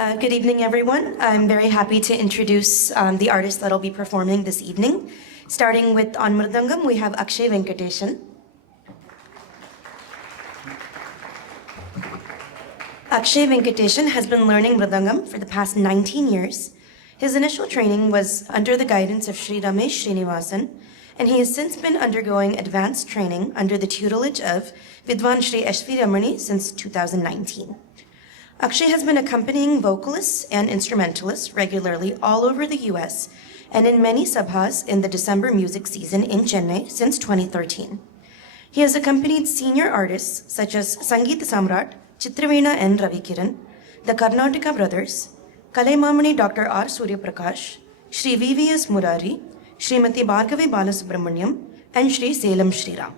Good evening, everyone. I'm very happy to introduce the artists that will be performing this evening. Starting with on Mridangam, we have Akshay Venkatesan. Akshay Venkatesan has been learning Mridangam for the past 19 years. His initial training was under the guidance of Sri Ramesh Srinivasan, and he has since been undergoing advanced training under the tutelage of Vidwan Sri S.V. Ramani since 2019. Akshay has been accompanying vocalists and instrumentalists regularly all over the US and in many sabhas in the December music season in Chennai since 2013. He has accompanied senior artists such as Sangeet Samrat, Chitraveena N. Ravikiran, the Karnataka Brothers, Kalaimamani Dr. R. Surya Prakash, Sri V.V.S. Murari, Srimati Bhargavi Balasubramaniam, and Sri Selam Sriram.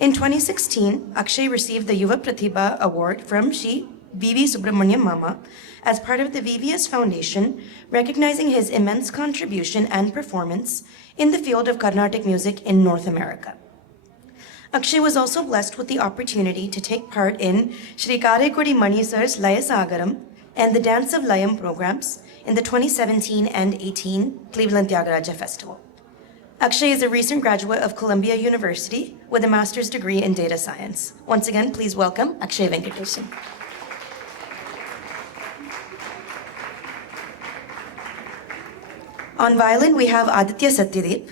In 2016, Akshay received the Yuva Pratibha Award from Sri V.V. Subramaniam Mama as part of the VVS Foundation, recognizing his immense contribution and performance in the field of Carnatic music in North America. Akshay was also blessed with the opportunity to take part in Sri Karekodi Mani Sir's Laya Sagaram and the Dance of Layam programs in the 2017 and 18 Cleveland Tyagaraja Festival. Akshay is a recent graduate of Columbia University with a master's degree in data science. Once again, please welcome Akshay Venkatesan. On violin, we have Aditya Satyadeep.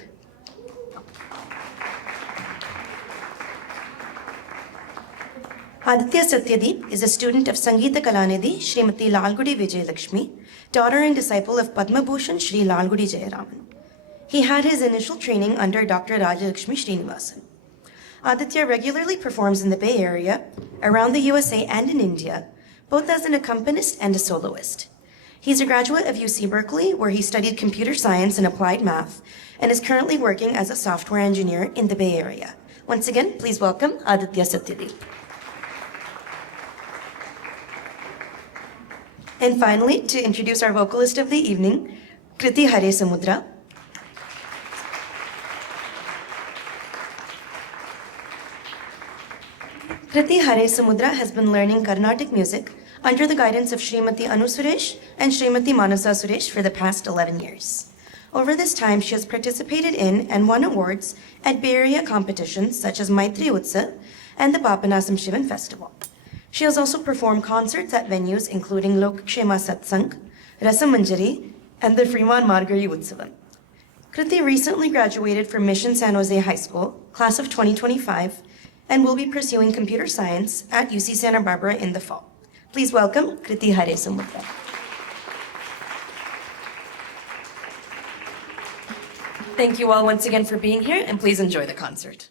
Aditya Satyadeep is a student of Sangeeta Kalanidhi Srimati Lalgudi Vijayalakshmi, daughter and disciple of Padma Bhushan Sri Lalgudi Jayaraman. He had his initial training under Dr. Rajalakshmi Srinivasan. Aditya regularly performs in the Bay Area, around the USA and in India, both as an accompanist and a soloist. He's a graduate of UC Berkeley, where he studied computer science and applied math, and is currently working as a software engineer in the Bay Area. Once again, please welcome Aditya Satyadeep. And finally, to introduce our vocalist of the evening, Kriti Hare Samudra. Kriti Hare Samudra has been learning Carnatic music under the guidance of Srimati Anu Suresh and Srimati Manasa Suresh for the past 11 years. Over this time, she has participated in and won awards at Bay Area competitions such as Maitri Utsav and the Papanasam Shivan Festival. She has also performed concerts at venues including Lokshema Satsang, Rasamanjari, and the Fremont Margari Utsavam. Kriti recently graduated from Mission San Jose High School, class of 2025, and will be pursuing computer science at UC Santa Barbara in the fall. Please welcome Kriti Hare Samudra. Thank you all once again for being here, and please enjoy the concert.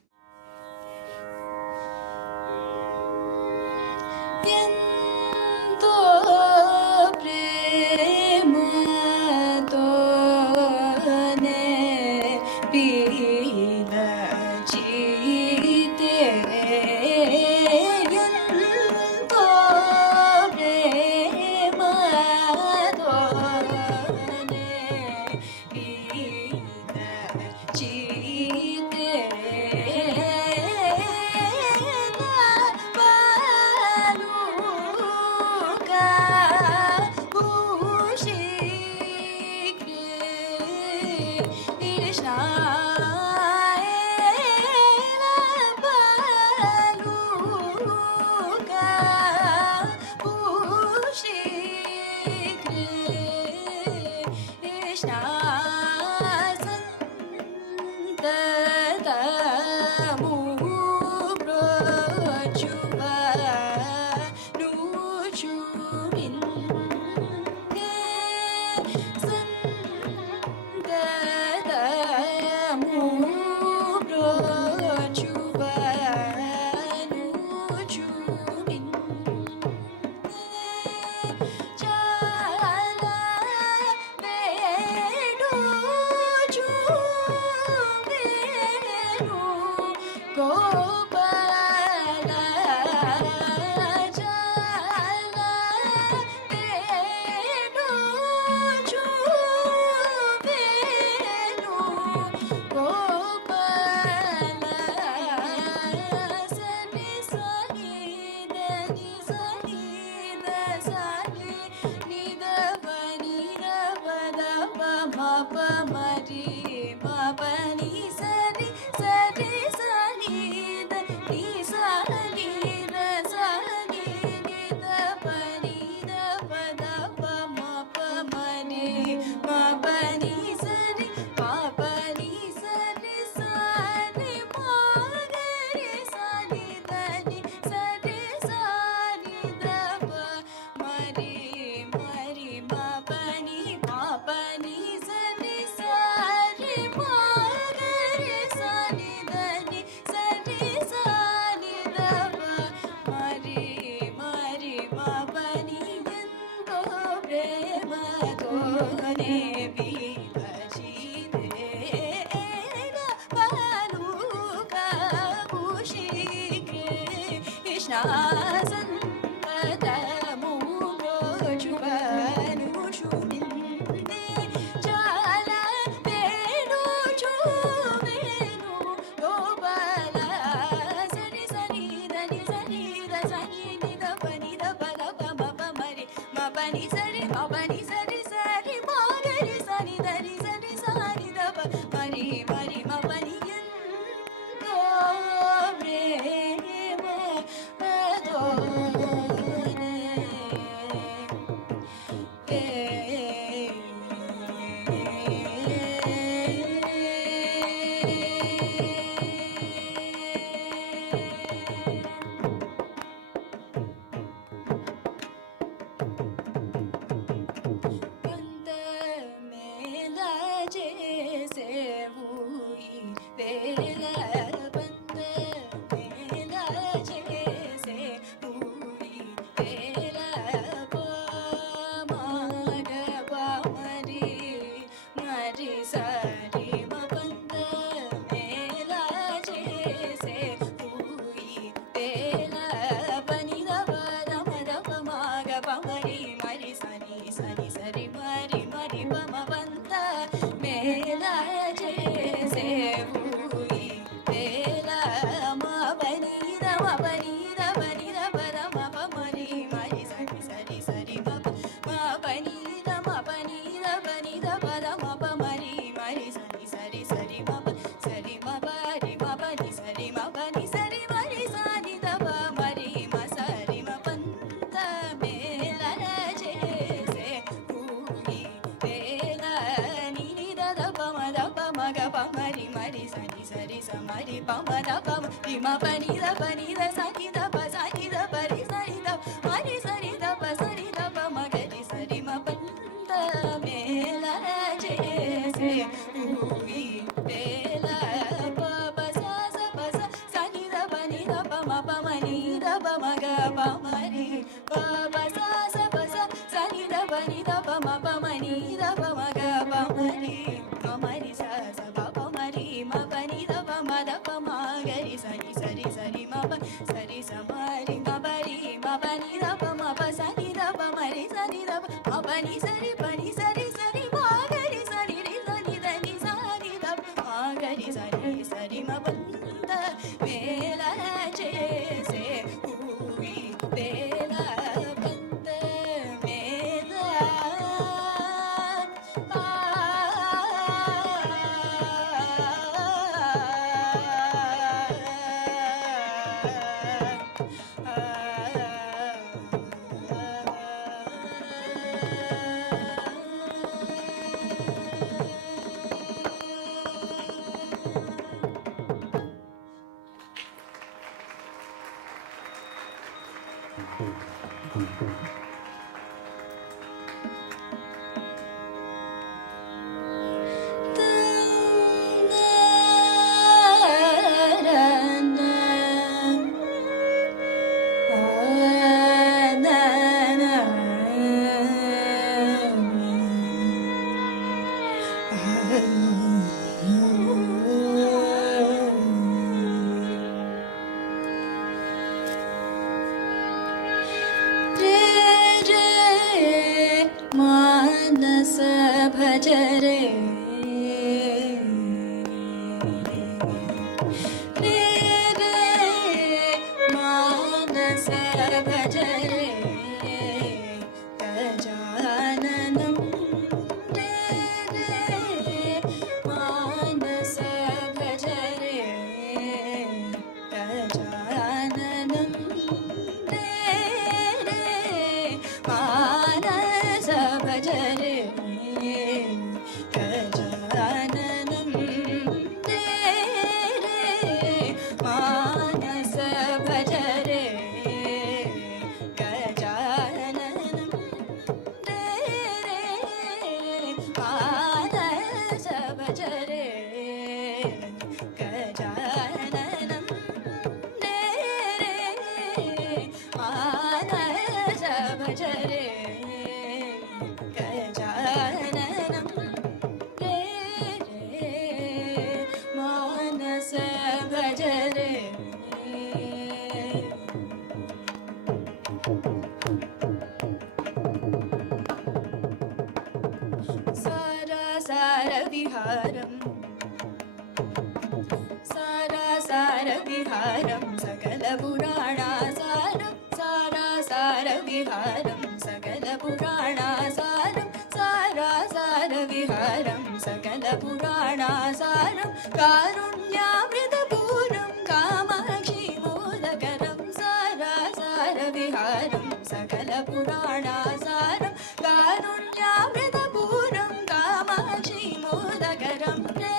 विहारं सकलपुराणासारं सारासारविहारं सकलपुराणासारं सारासारविहारं सकलपुराणासारं कारुण्यामृतपूरं Kamakshi मोदकरं सारासारविहारं सकलपुराणासारं कारुण्यामृतपूरं Kamakshi मोदकरं रे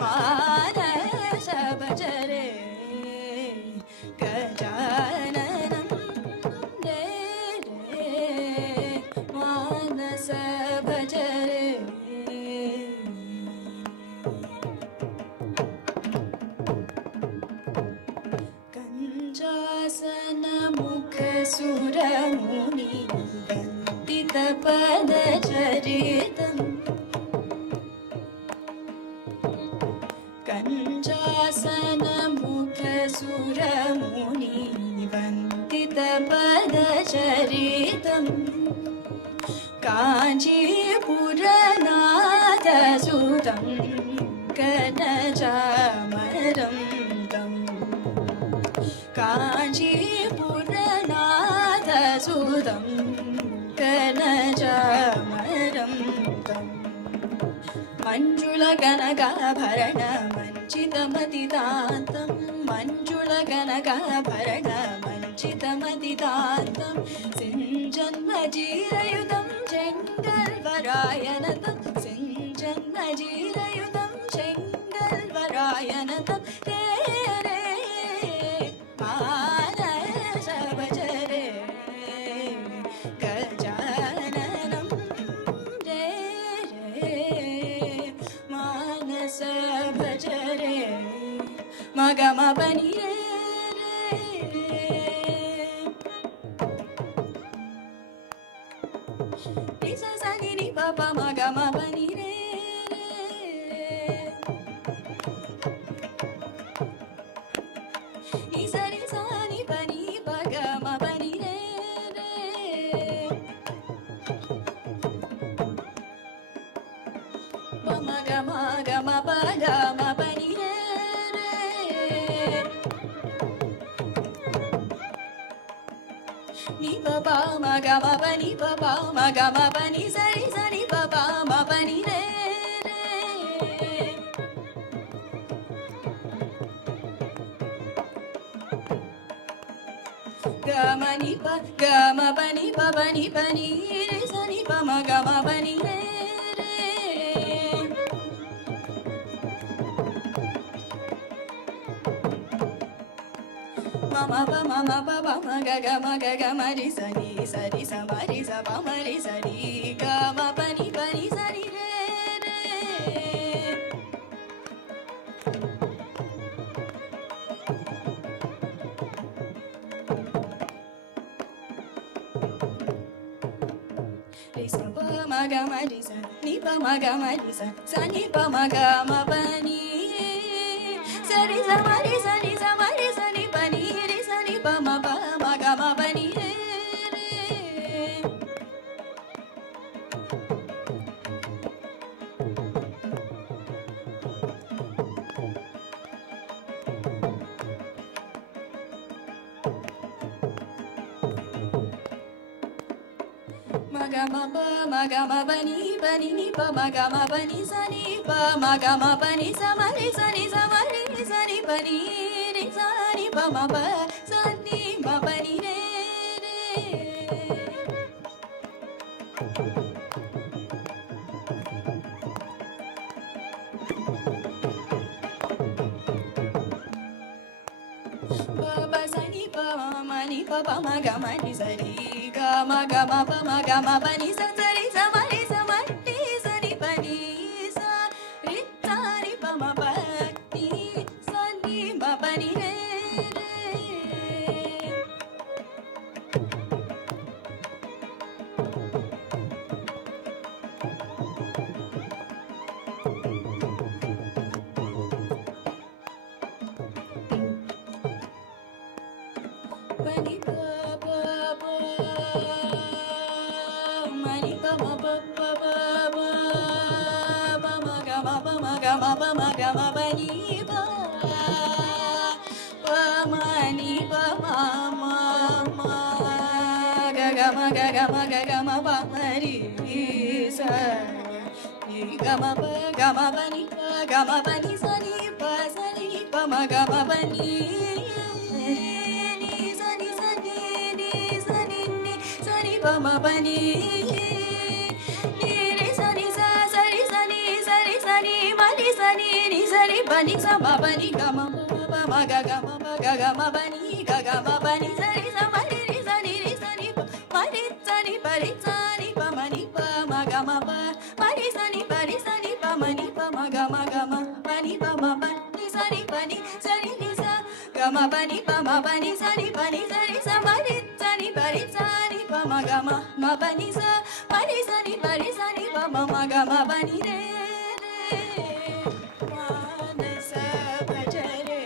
मानस भजरे गजाननं रे मानस भजरे कञ्जासनमुखसुरमुनि वन्दितपदचरितम् कञ्जासनमुखसुरमुनि वन्दितपदचरितं काञ्चीपुरनाथसुतं कनचामरं तम् काञ्चीपुरनाथसुतं कनचामरं तम् मञ्जुलकनकाभरण मञ्चितमतिदान्तं मञ्जुलकनकाभरण मञ्चितमतिदान्तं सिञ्जन्मजीरयुतं चेङ्गल्वरायनतं सिञ्जन्मजीरयुतं चेङ्गल्वरायनतं रे रे मानस भजरे गजाननं रे रे मानस भजरे मगमपनि रे रे सा सा नि नि प प मगमपनि रे नि सा नि सा नि प नि प ग म प नि रे प म ग म प ग म प नि रे ni pa pa ma ga ma pa ni pa pa ma ga ma pa ni sa ni pa pa ma pa ni re re ga ma pa ni pa ni re sa ni pa ma ga ma pa ni re re mama pa ma ga ma ri sa ma ri sa pa ma ri sa ri ga ma pa ni sa ni re re ri sa pa ma ga ma ri sa ni pa ma ga ma ri sa ni pa ma ga ma pa ni sa ri sa ma ri sa ni sa ma ri sa ni pa ni ri sa ni pa ma ga ma pa ni re re ma ga ma pa ni pa ma ga ma pa ni sa ni pa ma ga ma pa ni sa ma ri sa ni pa ni ri sa ni pa ma pa sa ni ma pa ni re re pa pa sa ni pa ma ni pa ma ga ma ni sa ri ga ma pa ni sa ri sa ma ri sa ni pa ni sa ri sa ni pa ma pa ni sa ni ma pa ni re re pa ni pa pa pa ma ni pa ma pa pa pa pa ma ga ma pa ni pa ma ga ga ma pa ma ri sa ni ga ma pa ni sa ni pa ma ga ma pa ni sa ni sa ni sa ni sa ni pa ma pa ni re sa ni sa ri sa ni ma ni sa ni pa ni sa ma pa ni ga ma pa ma ga ga ma pa ni ga ga ma pa ni sa ri sa ma ri sa ni pa ma ri sa ni pa ma ni pa ma ga ma pa ma ri sa ni pa ma ni pa ma ga ma pa ni pa ma pa ni sa ni sa ga ma pa ni sa ni sa ri sa ma ri sa ni pa ma ga ma pa ni sa ma ri sa ni pa ma ga ma pa ni re manasa bhajare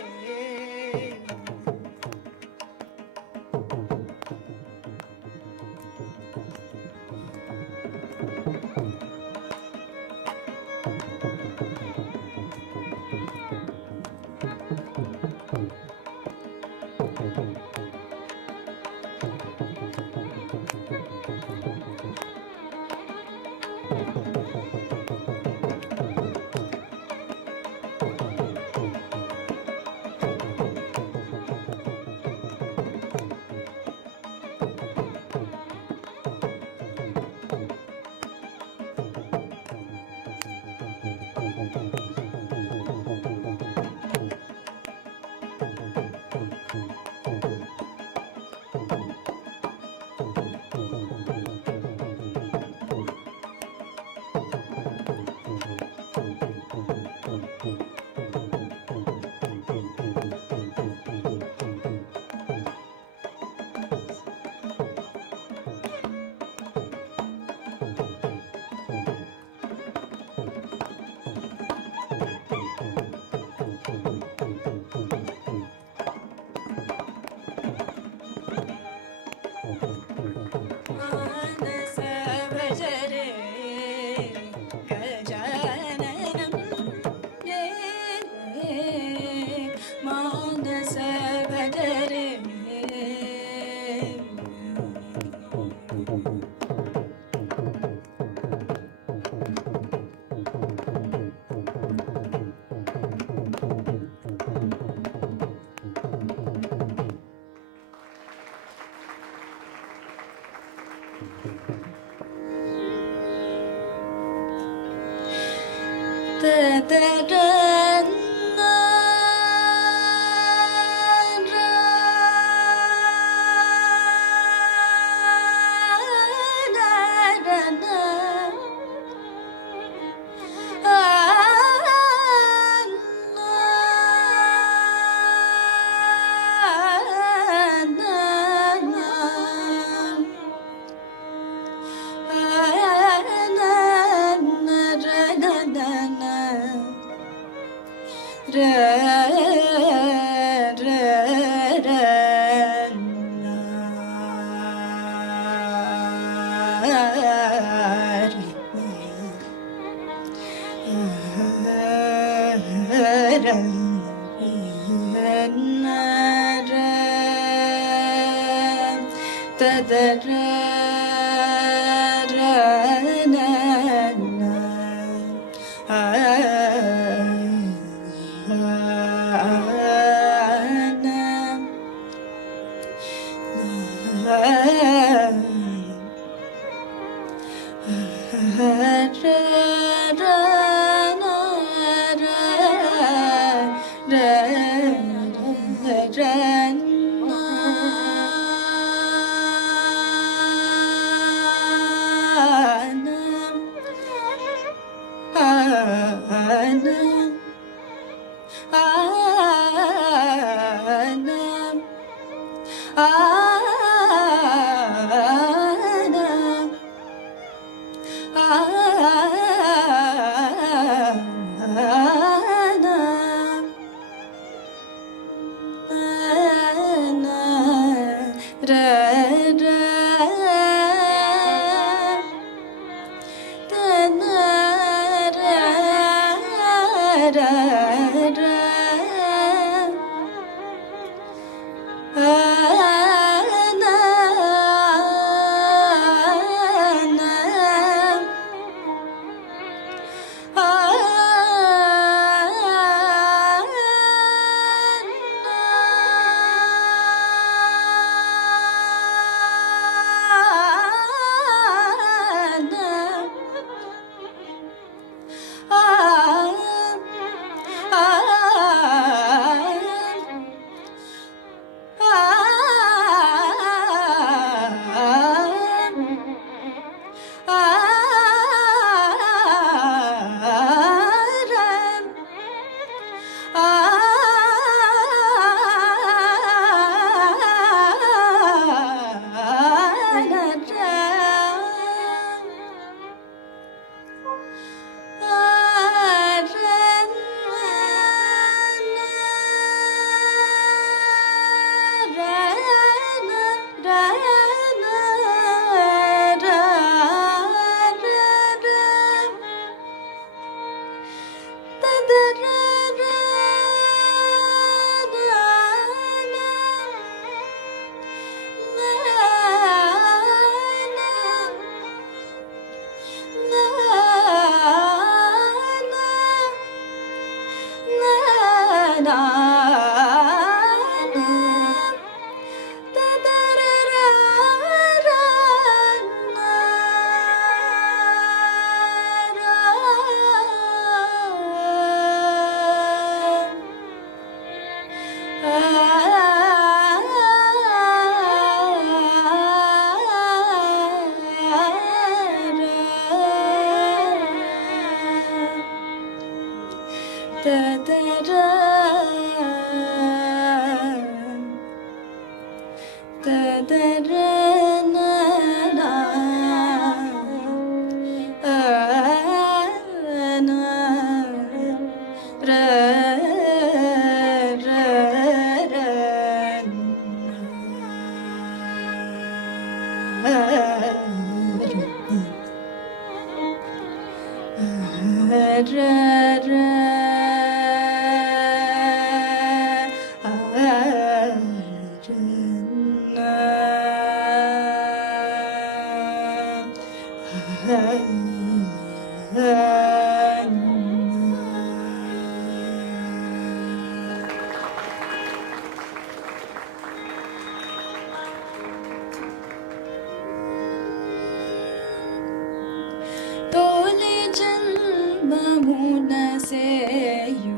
తోలి జన్మమున సేయుదుడుకు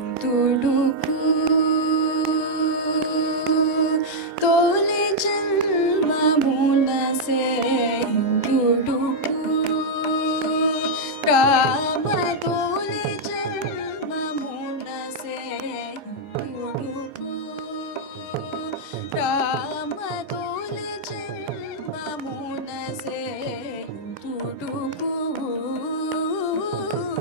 తోలి జన్మమున సేయుదుడుకు రామ తోలి జన్మమున సేయుదుడుకు రామ తోలి జన్మమున సేయుదుడుకు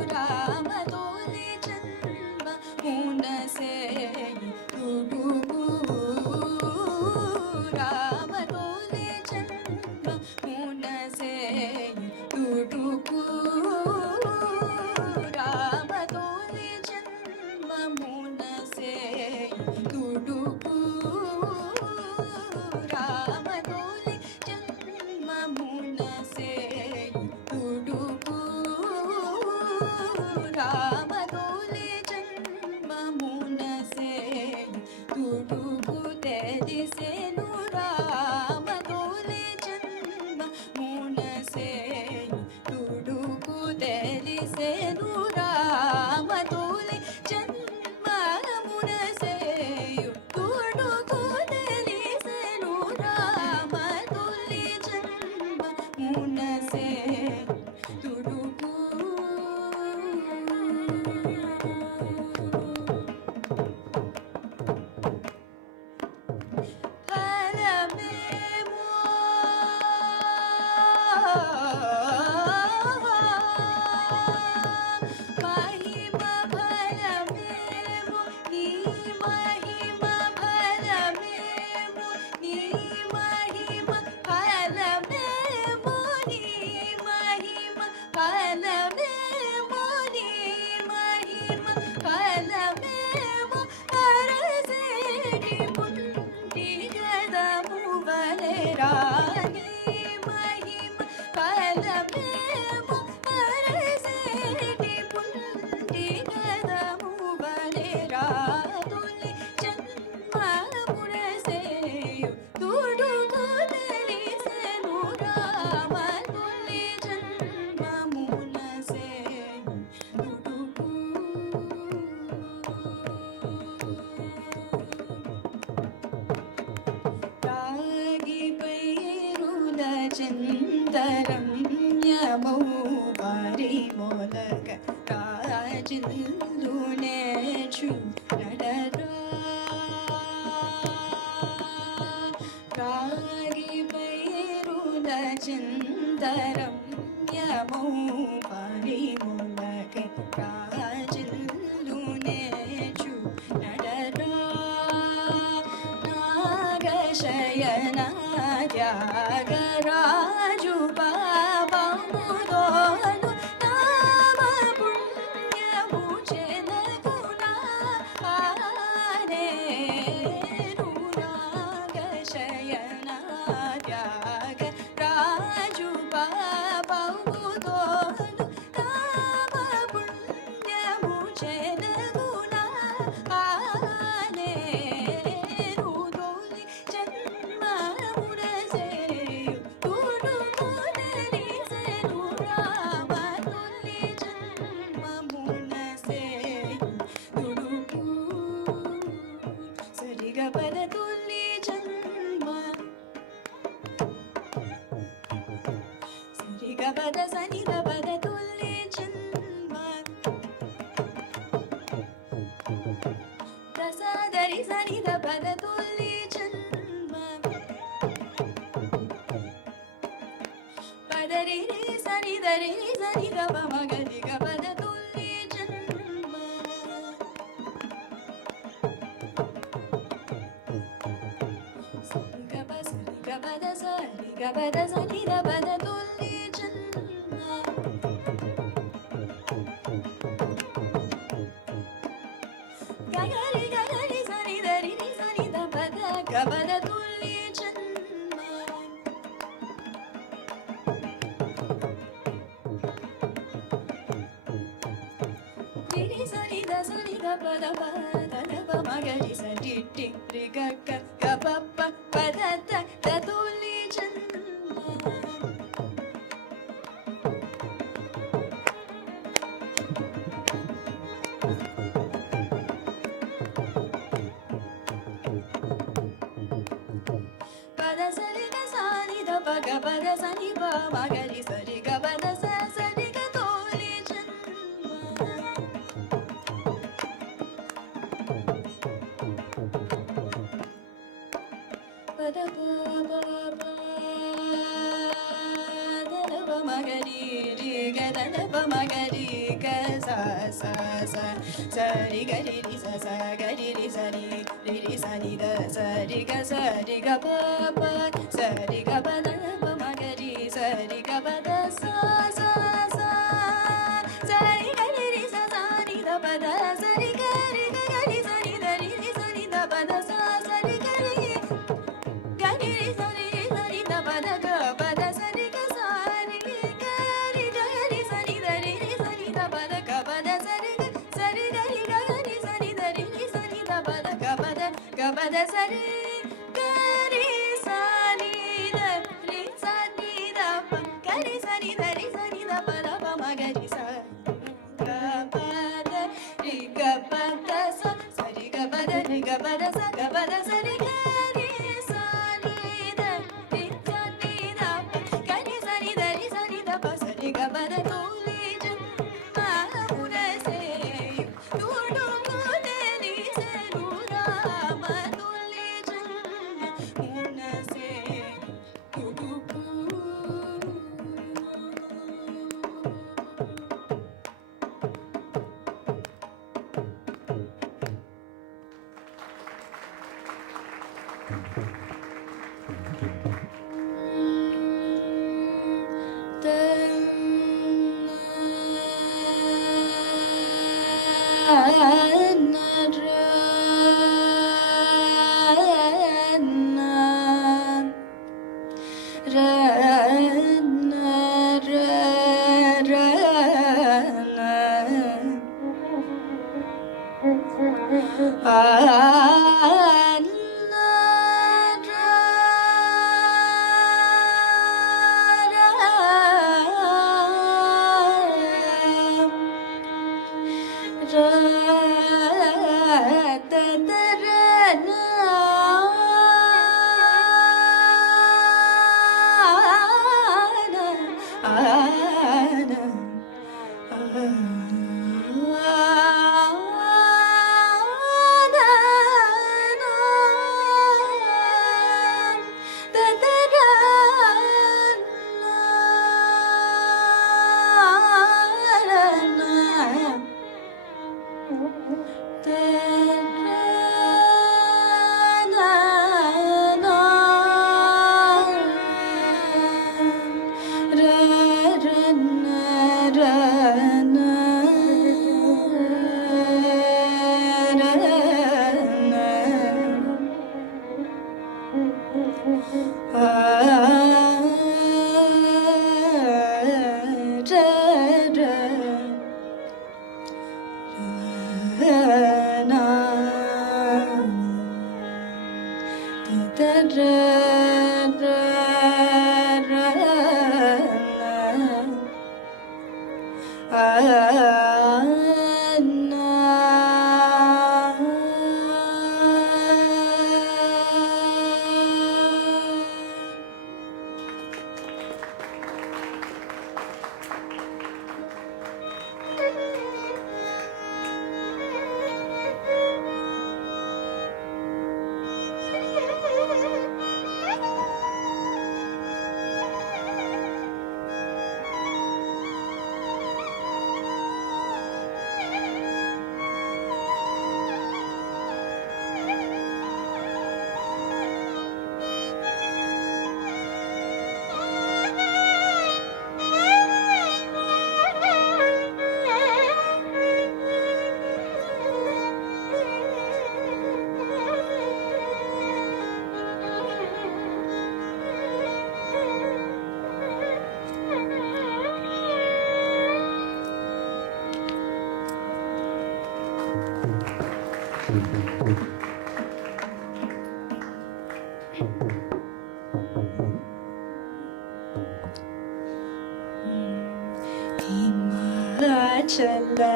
రామతోలి జన్మమున సేయుదుడుకు రామతోలి జన్మమున సేయుదుడుకు రామతోలి జన్మమున సేయుదుడుకు రామతోలి జన్మమున సేయుదుడుకు రామతోలి జన్మమున సేయుదుడుకు తెలిసెను రామతోలి జన్మమున సేయుదుడుకు తెలిసెను రామతోలి జన్మమున సేయుదుడుకు తెలిసెను రామతోలి జన్మమున సేయుదుడుకు ఫలమేమో మహిమ ఫలమేమో నీ మహిమ ఫలమేమో నీ మహిమ ఫలమేమో నీ మహిమ ఫలమేమో నీ మహిమ ఫలమేమో అరసేటి పుంటి గదము వలెరా నీ మహిమ ఫలమేమో అరసేటి పుంటి గదము వలెరా తొలి జన్మమున సేయుదుడుకు తెలిసెను రామ తొలి జన్మమున సేయుదుడుకు రాగి పైరుల చింతరమ్యమౌ పరిమళక రాజిల్లునేచు నడరా రాగి పైరుల చింతరమ్యమౌ పరిమళక రాజిల్లునేచు నడరా నాగశయన త్యాగరాజు పాపముదోను నామ పుణ్యము చెనగునా ఆనేరు నాగశయన త్యాగరాజు పాపముదోను నామ పుణ్యము చెనగునా ఆనేరు తొలి జన్మమున సేయుదుడుకు ಪದ ತುಲ್ಲಿ ಜನ್ಮ ಪದರಿ ರೇ ಸನಿ ದರೆ ಸನಿ ದ ಪ ಮ ಗ ರಿ ಗ ಪದ ತುಲ್ಲಿ ಜನ್ಮ ಸರಿ ಗ ಪ ಸರಿ ಗ ಪದ ಸರಿ ಗ ಪದ ಸನಿ ದ ಪದ ತುಲ್ಲಿ ಜನ್ಮ ಗಗರಿ ಗಗರಿ ಸನಿ ದರೆ ಸನಿ ದ ಪದ ಗ ಪದ ತುಲ್ಲಿ ಜನ್ಮ ರಿ ಸನಿ ದ ಪದ ಪದ ದ ಪ ಮ ಗ ರಿ ಸ ಟಿ ಟಿ ರಿ ಗ ಗ ಗ ಪ ಪ ಪದ ತ ದ ತುಲ್ಲಿ ಜನ್ಮ ಪದ ಸರಿ ಗ ಸಾನಿ ದ ಪ ಗ ಪದ ಸನಿ ಪ ಮ ಗ ರಿ ಸರಿ ಗ ಪದ ಸ ಸರಿ ಗ ತೋಲಿ ಜನ್ಮ ಪದ ಪ ಪ ಪ ದ ದ ಪ ಮ ಗ ರಿ ರಿ ಗ ದ ದ ಪ ಮ ಗ ರಿ ಗ ಸ ಸ ಸ ಸರಿ ಗ ರಿ ರಿ ಸ ಸ ಗ ರಿ ರಿ ಸರಿ ರಿ ರಿ ಸನಿ ದ ಸರಿ ಗ ಪ ಪ ಸರಿ ಗ ಪ ದ ಪ ಮ ಗ ರಿ ಸರಿ ಗ ಪ ದ ಸ ಸ ಸ ಸರಿ ಗ ರಿ ರಿ ಸ ಸ ನಿ ದ ಪ ದ ಸರಿ ಗ ರಿ ಗ ಗ ರಿ ಸನಿ ದ ರಿ ರಿ ಸನಿ ದ ಪ ದ ಸ ಸರಿ ಗ ರಿ ಗ ರಿ ರಿ ಸರಿ ಸನಿ ದ ಪ ದ ಗ ಪ ದ ಸರಿ ಗ ಸರಿ ಗ ರಿ ಗ ರಿ ಸನಿ ದ ರಿ ರಿ ಸನಿ ದ ಪ ದ ಗ ಪ ದ ಸರಿ ಗ ರಿ ಗ ರಿ ಸನಿ ದ ರಿ ರಿ ಸನಿ ದ ಪ ದ ಗ ಪ ದ ಸರಿ ಗ ರಿ ಸನಿ ದ ರಿ ಸನಿ ದ ಪ ಗ ರಿ ಸನಿ ದ ರಿ ಸನಿ ದ ಪ ದ ಪ ಮ ಗ ರಿ ಸ ಗ ಪ ದ ರಿ ಗ ಪ ದ ಸ ಸರಿ ಗ ಪ ದ ರಿ ಗ ಪ ದ ಸ ಗ ಪ ದ ಸರಿ ಗ ರಿ ಸನಿ ದ ರಿ ಸನಿ ದ ಪ ಗ ರಿ ಸನಿ ದ ರಿ ಸನಿ ದ ಪ ಸರಿ ಗ ಪ ದ ತೋಲಿ ಜನ್ಮ ಮುರಸೆ ತುಡು ಮುದರಿ ಸೆ ರಾಮ ತುಲಿ ಜನ್ಮ ಮುನಸೆ ತುಡುಕು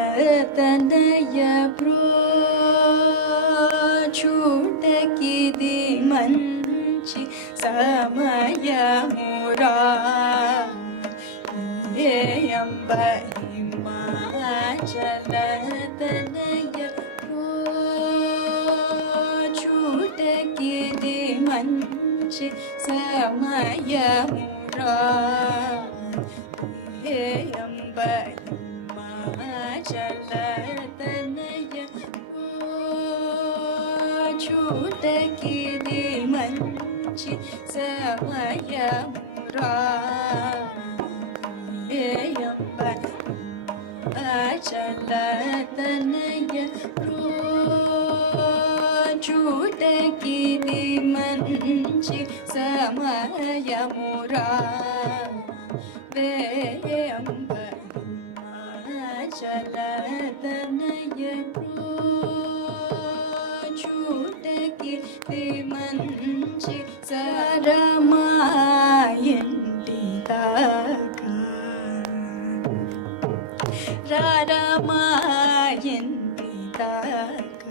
ಹಿಮಾಚಲತನಯ ಬ್ರೋಚೂಟಕಿದಿ ಮಂಚಿ ಸಮಯಮುರಾ ಎಂಬ ಹಿಮಾಚಲತನಯ ಬ್ರೋಚೂಟಕಿದಿ ಮಂಚಿ ಸಮಯಮುರಾ ಎಂಬ ಚಲತನಯ ಚೂಟಕಿದಿ ಮಂಚಿ ಸಮಯ ಎಂಬ ಚಲತನಯ ಚೂಟಕಿದಿ ಮಂಚಿ ಸಮಯ ಎಂಬ ಚಲತನಯ ಚೂಟಕಿ ಮಂಚಿ ಸರಮಾಯಂಟಿದಾಗ ರರಮಾಯಂಟಿದಾಗ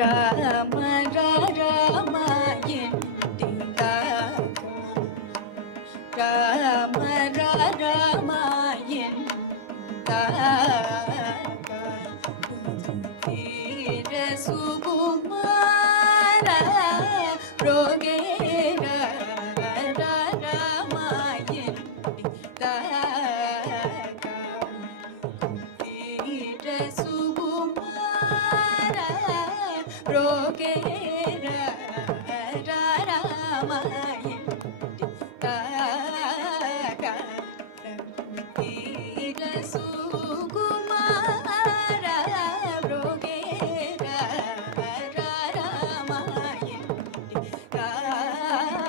ರಾಮ ರರಮಾಯಂಟಿದಾಗ ರಾಮ ರರಮಾಯಂಟಿದಾಗ ಧೀರ ಸುಕುಮಾರ ರೋಗೇರ ರರಮಾಯಂಟಿದಾಗ ಧೀರ ಸುಕುಮಾರ ರೋಗೇರ ರರಮಾಯಂಟಿದಾಗ ಧೀರ ಸುಕುಮಾರ ರೋಗೇರ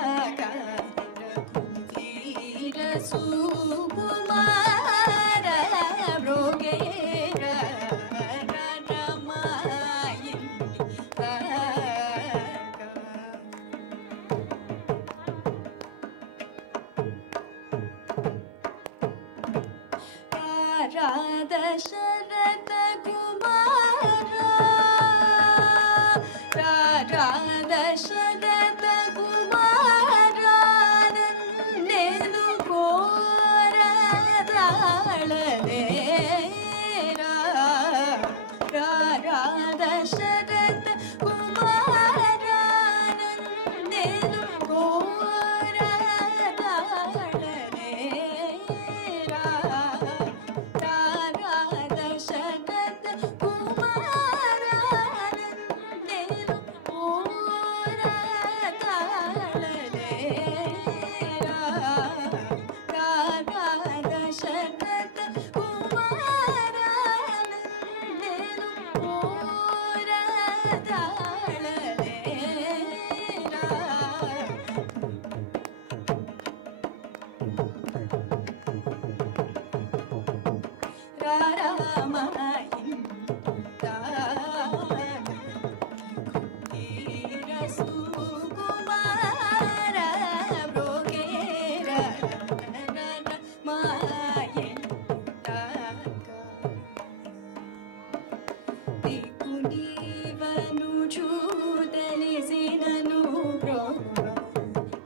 ರರಮಾಯಂಟಿದಾಗ ಧೀರ ಸುಕುಮಾರ ರೋಗೇರ ರಾಧ ಶರತ ಕುಮಾರ ರಾಧ ಶರತ ಕುಮಾರ ನೆನು ಕೋರ ತಾಳಲೇ ರಾಧ ಶರತ ಕುಮಾರ ನೆನು ಕೋರ ತಾಳಲೇ ಶರತ ಕುಮಾರ ನೆನು ಕೋರ ತಾಳಲೇ ರಾಧ ಶರತ ಕುಮಾರ ನೆನು ಕೋರ ತಾಳಲೇ ಸುಕುಮಾರ ರೋಗೇರ ದಿಕ್ಕು ನೀವನು ಚೂದಲಿಸಿನನು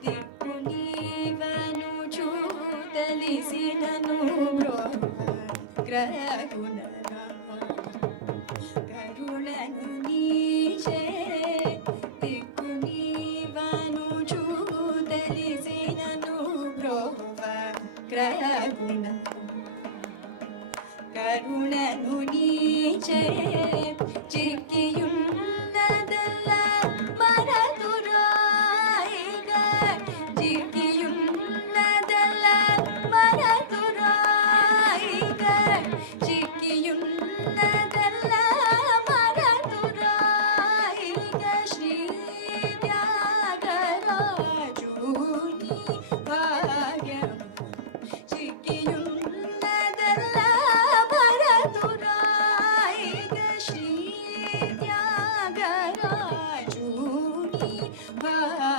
ದಿಕ್ಕು ನೀವನು ಚೂದಲಿಸಿನನು ಗ್ರಹುಣ ಕರುಣನು ನೀಚೆ ದಿಕ್ಕು ನೀವನು ಚೂದಲಿಸಿನನು ಬ್ರೋವ ಗ್ರಹುಣ ಕರುಣನು ನೀಚೆ ಚಿಕ್ಕಿಯುನ್ನದಲ್ಲ ಮರತುರಾಯಿಗ ಚಿಕ್ಕಿಯುನ್ನದಲ್ಲ ಮರತುರಾಯಿಗ ಚಿಕ್ಕಿಯುನ್ನದಲ್ಲ ಮರತುರಾಯಿಗ ಶ್ರೀ ತ್ಯಾಗರಾಜು ನೀ ಭಾಗ್ಯ ಚಿಕ್ಕಿಯುನ್ನದಲ್ಲ ಮರತುರಾಯಿಗ ಶ್ರೀ ತ್ಯಾಗರಾಜು ನೀ ಭಾಗ್ಯ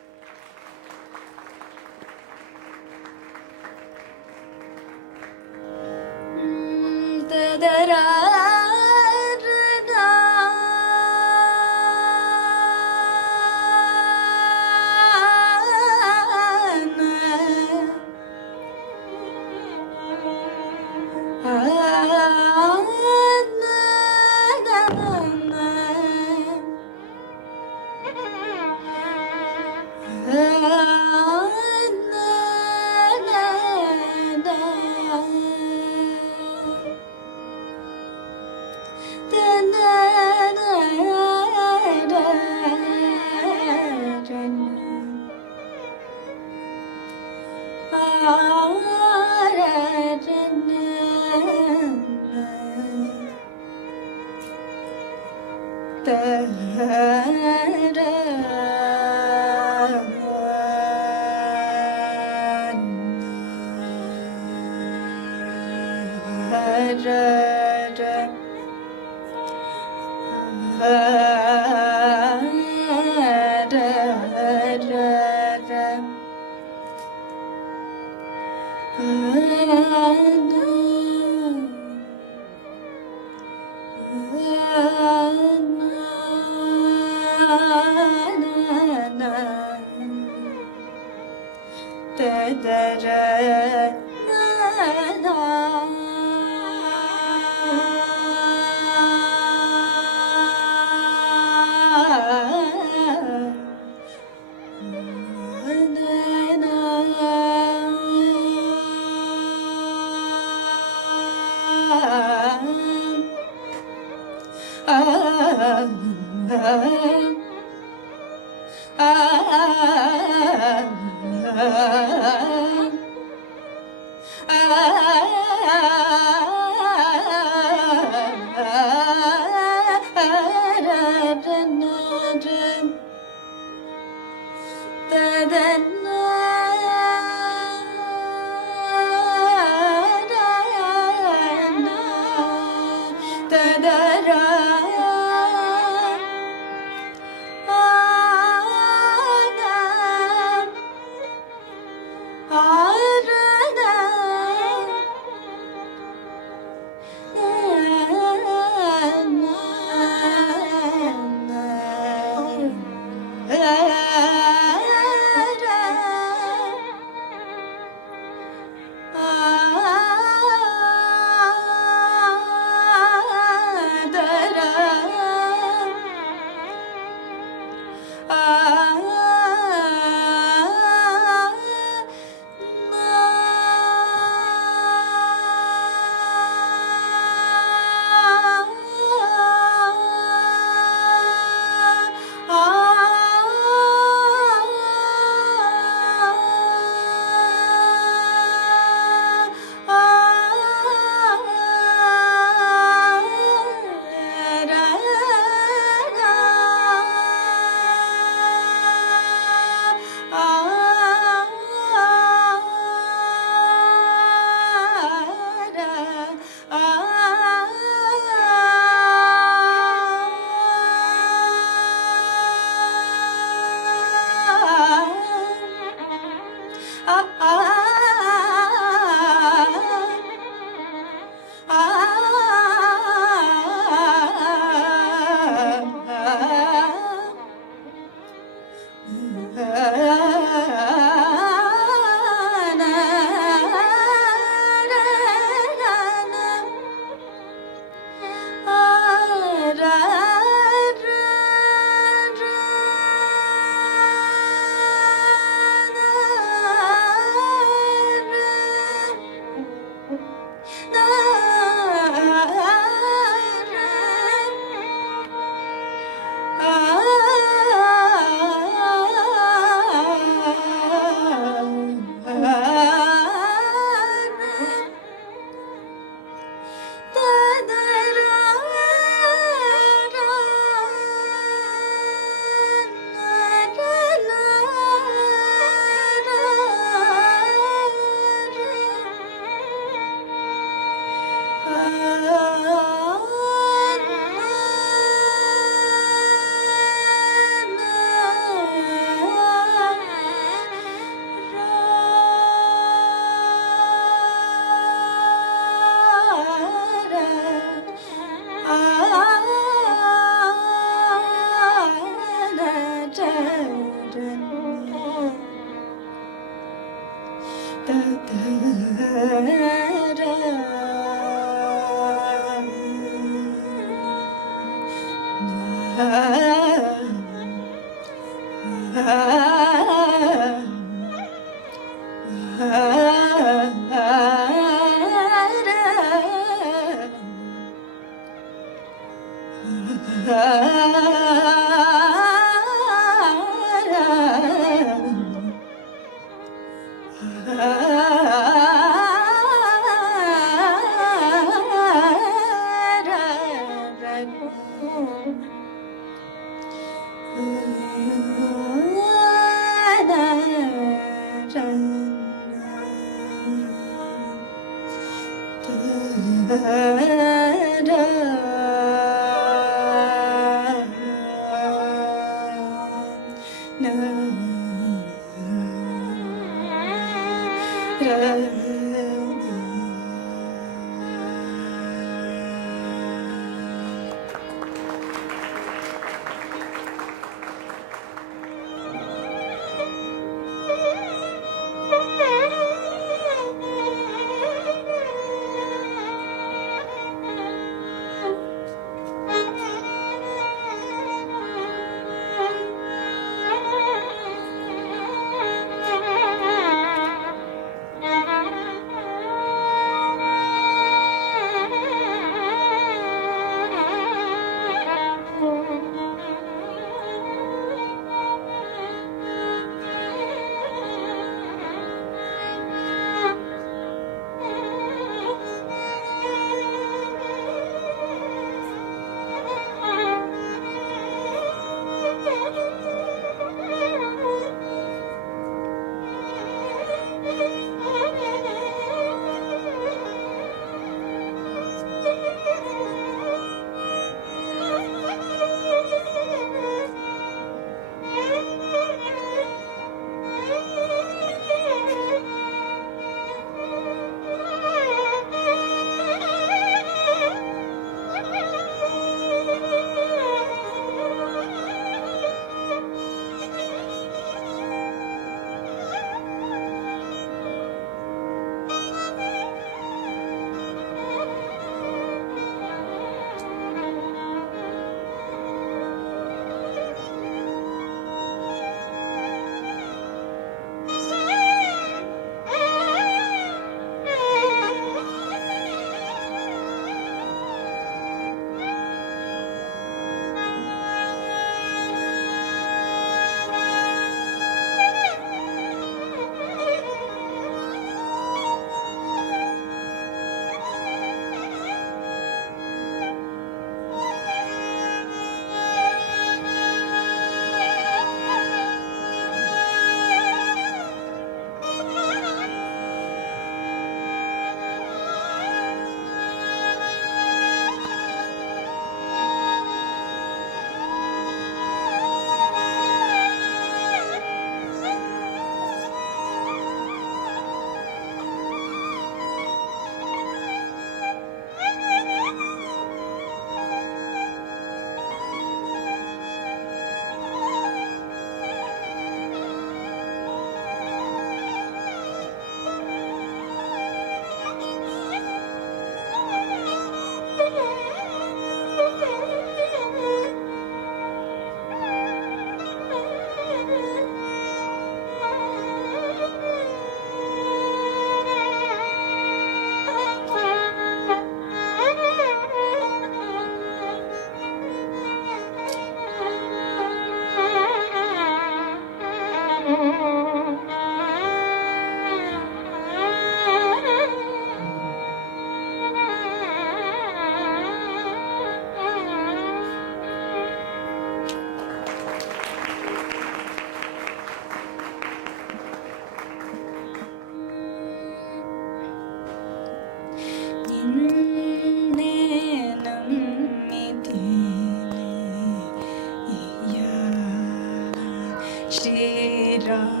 ಶ್ರೀರಾಮ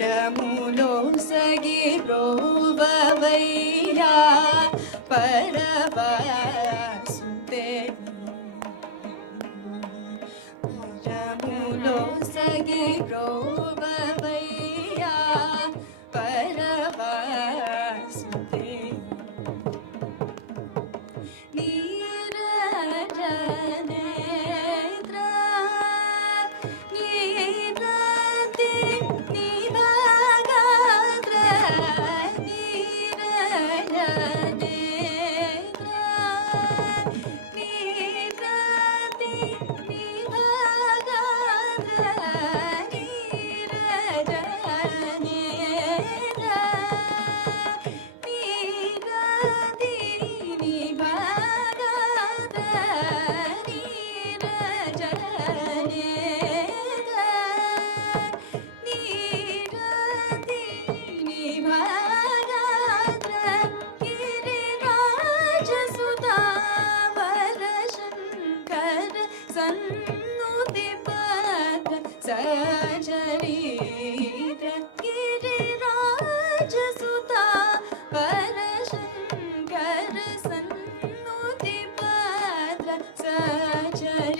రములో సగి బ్రోవయ్యా పరవాసుదే రములో సగి బ్రోవయ్యా పరవాసుదే Surgery.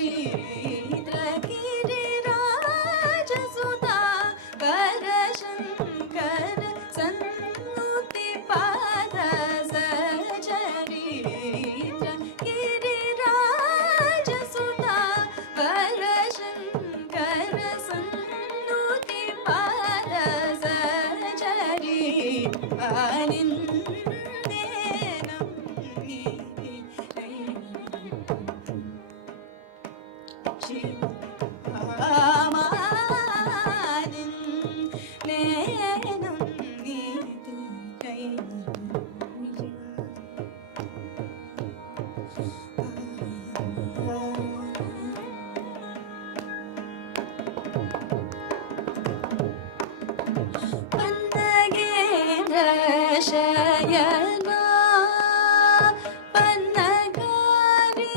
ಶಯನಾ ಪನ್ನಗಾರಿ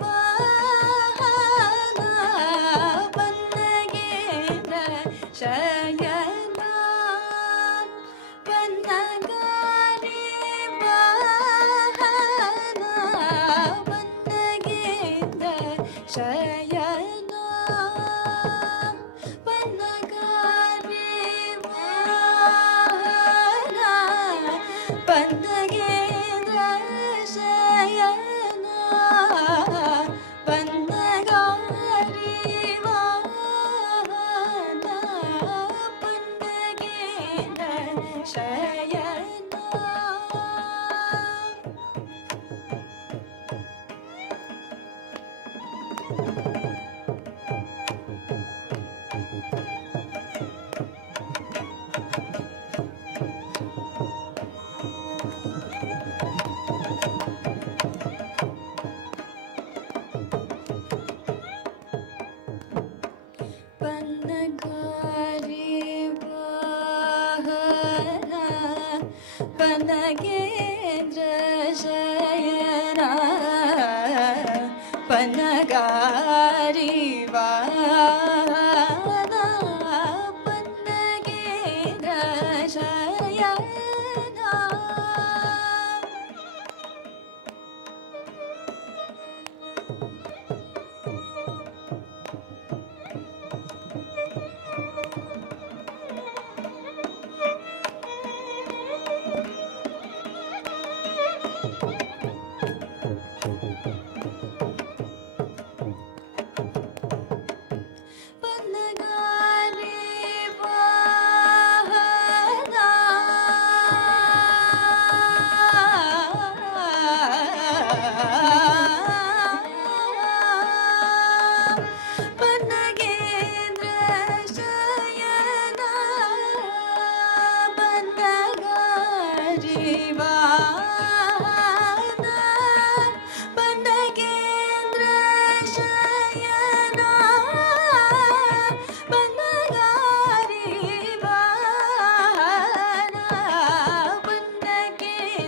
ವಾಹನ ಪನ್ನಗೇಂದ್ರ ಶಯನಾ ಪನ್ನಗಾರಿ ವಾಹನ ಪನ್ನಗೇಂದ್ರ ಶಯನಾ ಪನ್ನಗಾರಿ ಪನ್ನಗೇಂದ್ರ ಶಯನ ಪನ್ನಗಾರಿ ವಾಹನ ಪನ್ನಗೇಂದ್ರ ಶಯನ ಪನ್ನಗಾರಿ ವಾಹನ ಪನ್ನಗೇಂದ್ರ ಶಯನ ಪನ್ನಗಾರಿ ವಾಹನ ಪನ್ನಗೇಂದ್ರ ಶಯನ ಪನ್ನಗಾರಿ ವಾಹನ ಪನ್ನಗೇಂದ್ರ ಶಯನ ಪನ್ನಗಾರಿ ವಾಹನ ಪನ್ನಗೇಂದ್ರ ಶಯನ ಪನ್ನಗಾರಿ ವಾಹನ ಪನ್ನಗೇಂದ್ರ ಶಯನ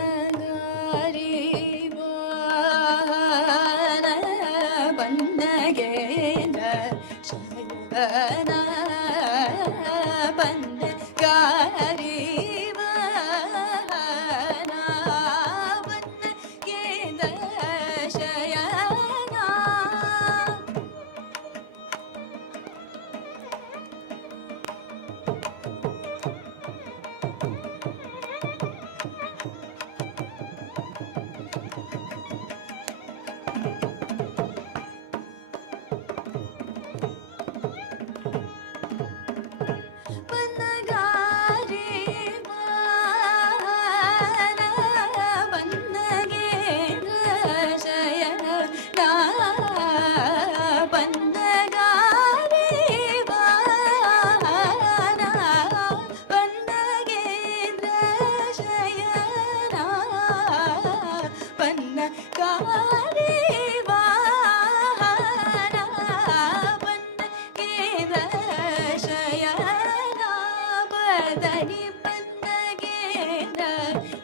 ಪನ್ನಗಾರಿ ವಾಹನ ಪನ್ನಗೇಂದ್ರ ಶಯನ ಪನ್ನಗಾರಿ ವಾಹನ ಪನ್ನಗೇಂದ್ರ ಶಯನ ಪನ್ನಗಾರಿ ವಾಹನ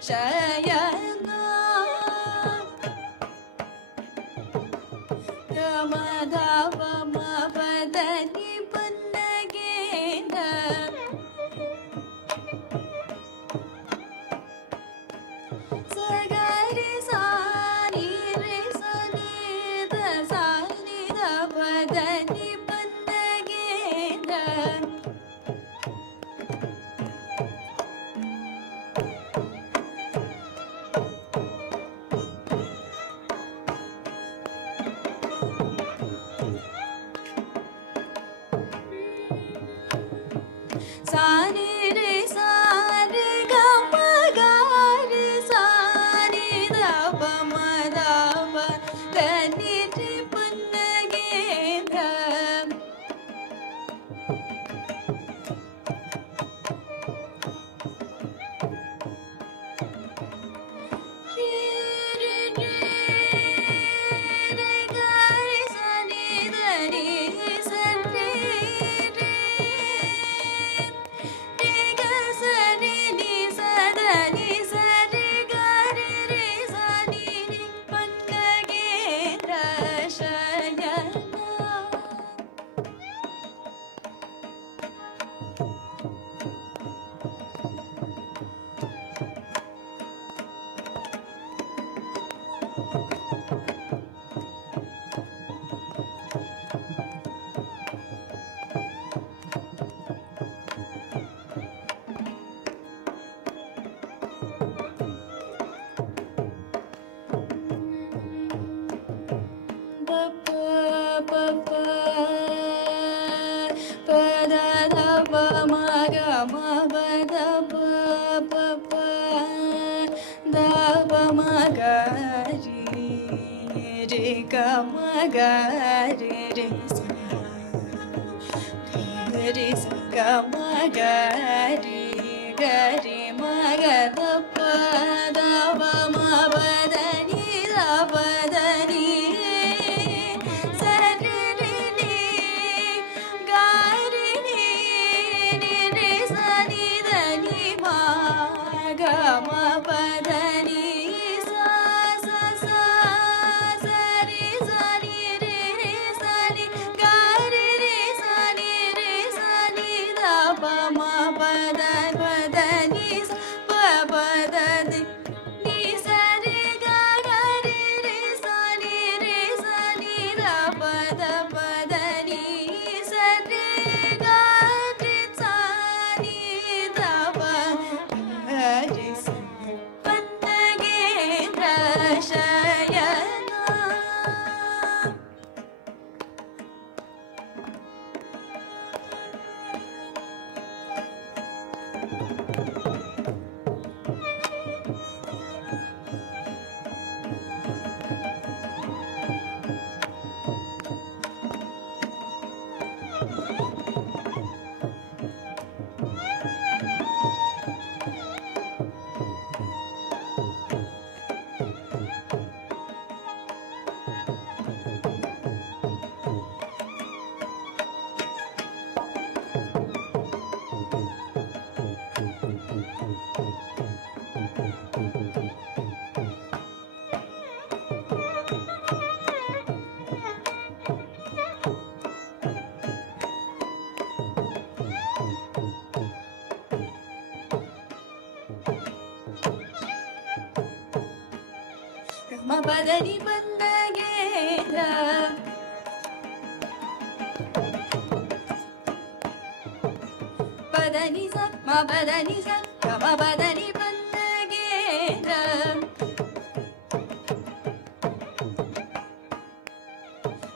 ಶಯನ ಗಮದ ಪಮ ಪದ ನಿ ಪನ್ನಗೇನ ಸಗರಿ ಸಾರಿ ರೇ ಸನಿ ದ ಸಾನಿ ದ ಪದ ನಿ ಪನ್ನಗೇನ ಸಾನಿ ರೇ ಸಾರಿ ಗ ಮ ಗ ರಿ ಸಾನಿ ದ ಪ ಮ ದ ಪ ದ ನಿ ರಿ ಪನ್ನಗೇಂದ್ರ ರೇ ರೇ ರೇ ರೇ ಗ ರಿ ಸಾನಿ ದ ರಿ ಸ ರೇ ರೇ ರೇ ಗ ಸ ರಿ ನಿ ಸ ದ ನಿ ಸ ರೇ ಗ ರಿ ರೇ ಸ ನಿ ರಿ ಪನ್ನಗೇಂದ್ರ ಶಯನ ಗರಿ ಮಗ ದಪ್ಪ ದವ ಮ ಪದ ನಿ ದ ಪದ ನಿ ಸರಿ ರಿ ನಿ ಗ ರಿ ನಿ ರಿ ರಿ ಸ ನಿ ದ ನಿ ಮ ಗ ಮ ಪದ ನಿ ಸ ಸ ಸ ಸ ರಿ ಸ ನಿ ರಿ ರಿ ಸ ನಿ ಗ ರಿ ರಿ ಸ ನಿ ರಿ ಸ ನಿ ದ ಪ ಮ ಪದ ಪದ ನಿ ಸ ಪ ಪದ ನಿ ನಿ ಸ ರಿ ಗ ಗ ರಿ ರಿ ಸ ನಿ ರಿ ಸ ನಿ ದ ಪದ ಪದ ನಿ ಸ ರಿ ಗ ರಿ ಸ ನಿ ದ ಪ ರಿ ಸ ಪನ್ನಗೇಂದ್ರ ಶಯನ ಮ ಪದ ನಿ ಪನ್ನಗೇಂದ್ರ ಪದ ನಿ ಸ ಮ ಪದ ನಿ ಸ ಗ ಮ ಪದ ನಿ ಪನ್ನಗೇಂದ್ರ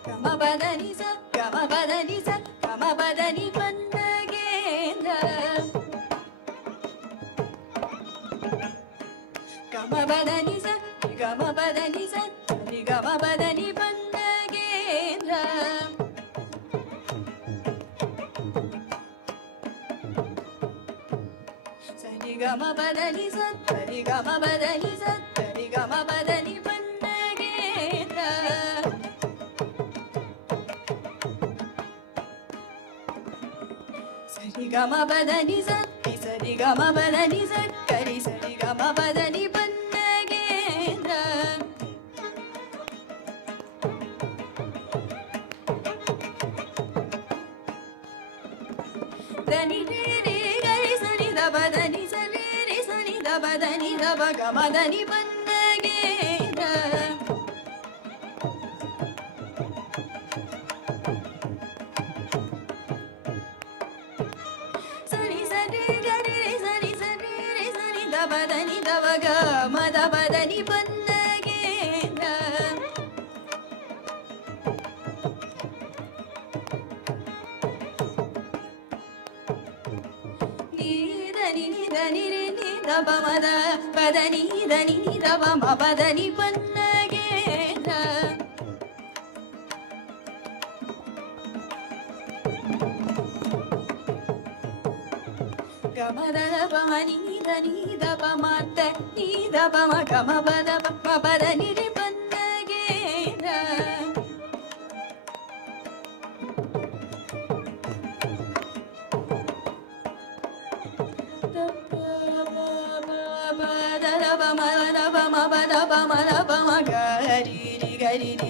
ಗ ಮ ಪದ ನಿ ಸ ಗ ಮ ಪದ ನಿ ಸ ಗ ಮ ಪದ ನಿ ಪನ್ನಗೇಂದ್ರ ಗ ಮ ಪದ ನಿ ಸ ಗ ಮ ಪದ ನಿ ಸ ರಿ ಗ ಮ ಪದ ನಿ ಪನ್ನಗೇಂದ್ರ ಸರಿ ಗ ಮ ಪದ ನಿ ಸ ರಿ ಗ ಮ ಪದ ನಿ ಸ ರಿ ಗ ಮ ಪದ ನಿ ಪನ್ನಗೇಂದ್ರ ಸರಿ ಗ ಮ ಪದ ನಿ ಸ ರಿ ಸ ರಿ ಗ ಮ ಪದ ನಿ ಸ ಕರಿ ಸರಿ ಗ ಮ பதனி பன்னகேந்திர దని రే రే గరి సని ద పదని సని రే సని ద పదని ద పగ మదని పన్నగేంద్ర సని సని గరి రే సని సని రే సని ద పదని ద పగ మద పదని పన్నగేంద్ర பமத பதனி தனி தபம பதனி பன்னகேந்திர கமத பமனி தனி தபமத நீ தபம கம பத பதனி பன்னகேந்திர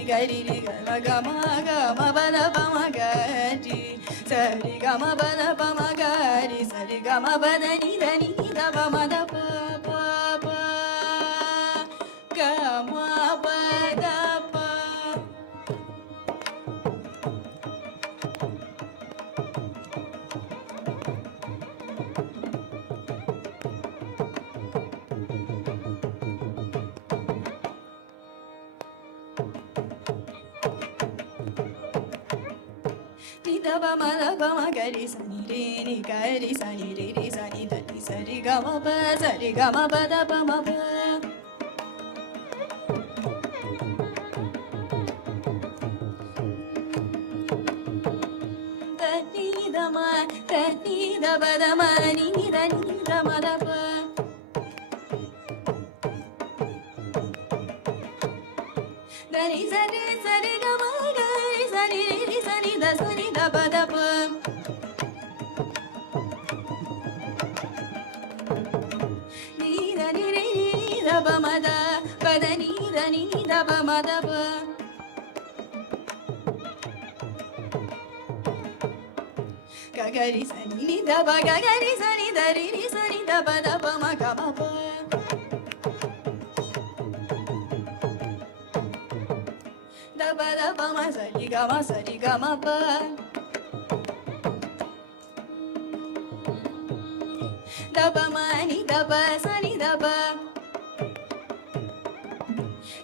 gari ga ga ma ba da ba ma ga ri sa ri ga ma ba da ba ma ga ri sa ri ga ma ba da ni da ba ma da pa pa pa ga ma ba da pa ba ma da ba ma ga ri sa ni re ni ga ri sa ni re ri sa ni da ni sa ri ga ma ba sa ri ga ma ba da ba ma ba da ni da ma da ni da ba da ma ni da ma da ba da ni sa ri ga ma ga ri sa ni re ri sa ni da sa ni da ba da ba ni da ni re ni da ba ma da ba da ni da ba ma da ba ga ga ri sa ni da ba ga ga ri sa ni da ri sa ni da ba ma ga ma ba da ba ma sa ri ga ma ba da ba ma ni da ba sa ni da ba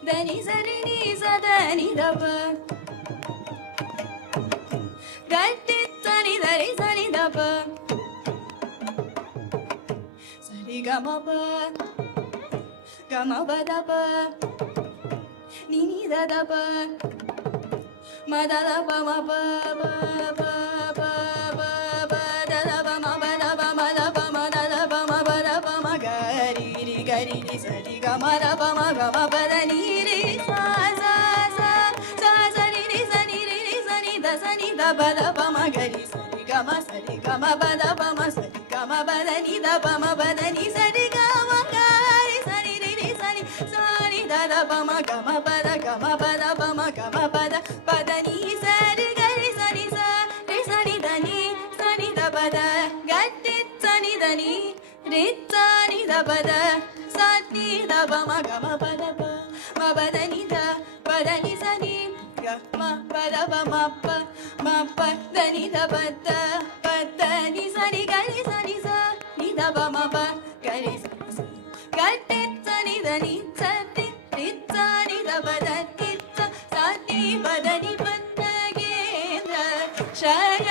da ni sa ri ni sa da ni da ba ga ti sa ni da ri sa ni da ba sa ri ga ma ba da ba ni da ba ma da ba ma ba ba ba ba ba ba da ba ma ba da ba ma da ba ma da ba ma ba da ba ma ga ri ri sa ri ga ma da ba ma ba da ni ri sa ri sa ni da sa ni da ba da ba ma ga ri sa ri ga ma ba da ba ma sa ri ga ma ba da ni da ba ma ba da ni sa ri ga ma ga ri sa ni sa ni da ba ma ga ma ba da ba ma ga ma ba da ni sa ri ga ri sa ni da ni sa ni da ba da ga ti sa ni da ni ri sa ni da ba da sa ni da ba ma ga ma ba da ni da ni sa ni ga ma ba da ba ma da ni da ba da ni sa ni ga ri sa ni da ba ma ba ga ri sa ga ti sa ni da ni sa ni ri sa ni da ba da ti sa ni ba da ni pannagéndra ಶಯನ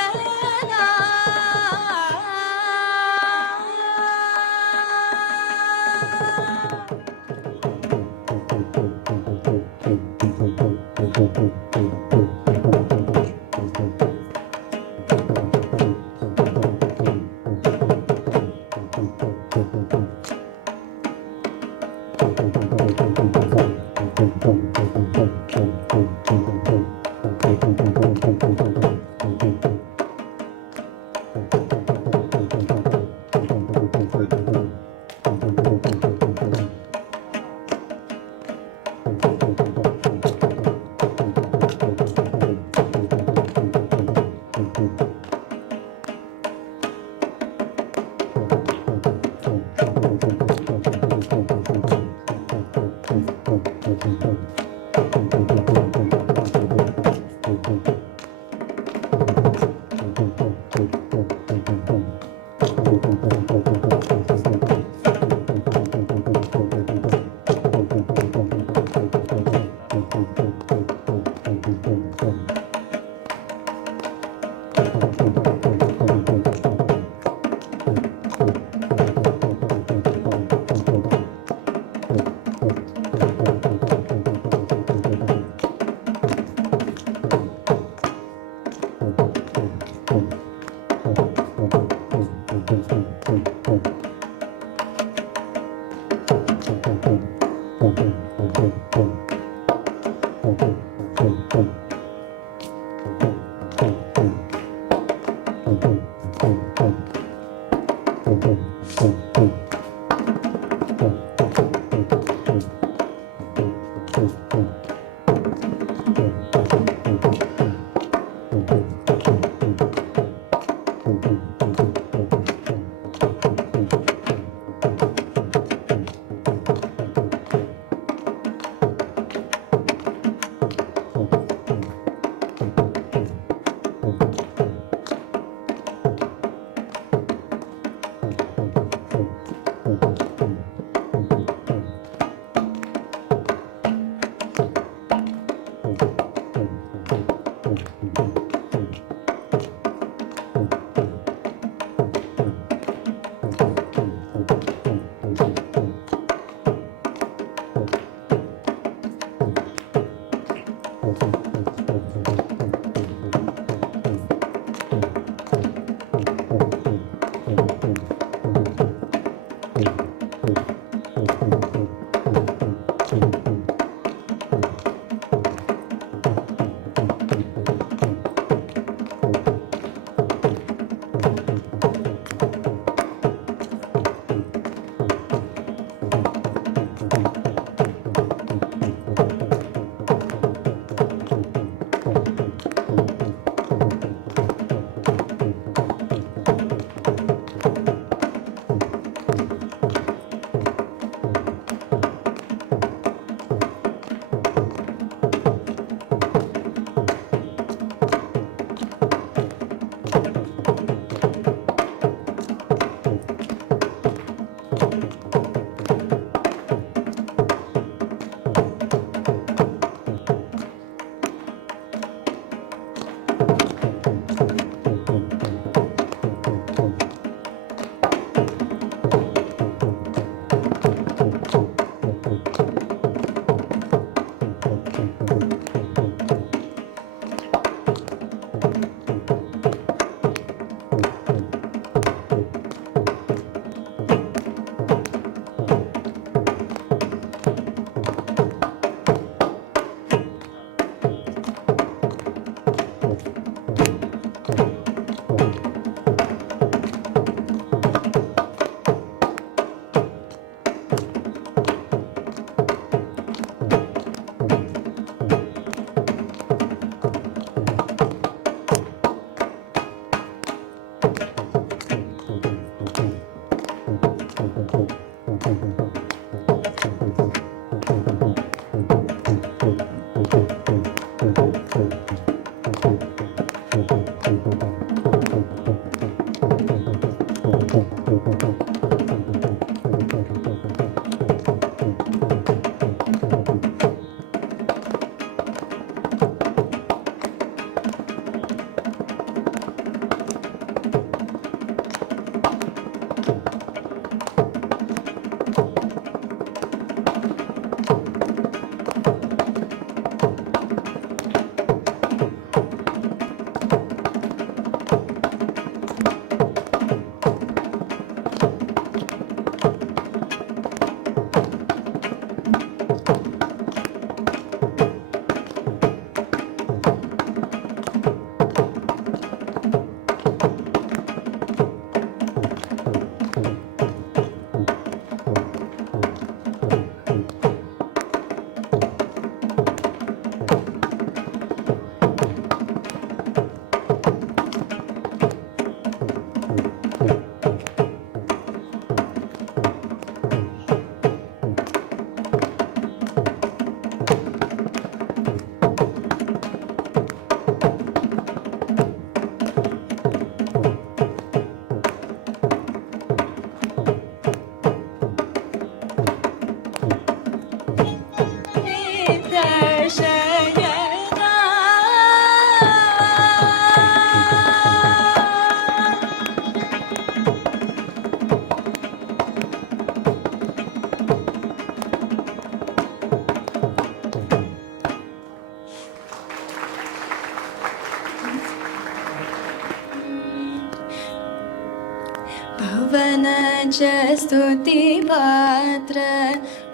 पवन च स्तुति पात्र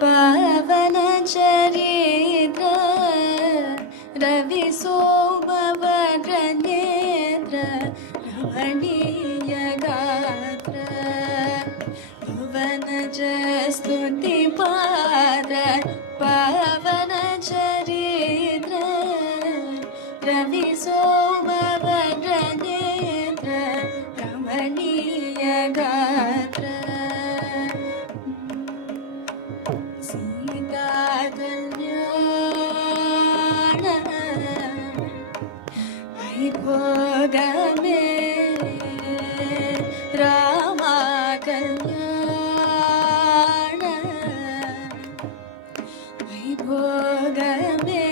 पावन ಚರಿದ್ರ ರವಿ ಸೋಮವರ ನೇತ್ರ ರಮಣೀಯ ಗಾತ್ರ ಭುವನಜ ಸ್ತುತಿ ಪಾದ ಪಾವನ ಚರಿದ್ರ ರವಿ ಸೋಮವರ ನೇತ್ರ ರಮಣೀಯ ಗಾತ್ರ ಸೀತಾ ಕಲ್ಯಾಣ ವೈಭೋಗ ಮೇ ರಾಮ ಕಲ್ಯಾಣ ವೈಭೋಗ ಮೇ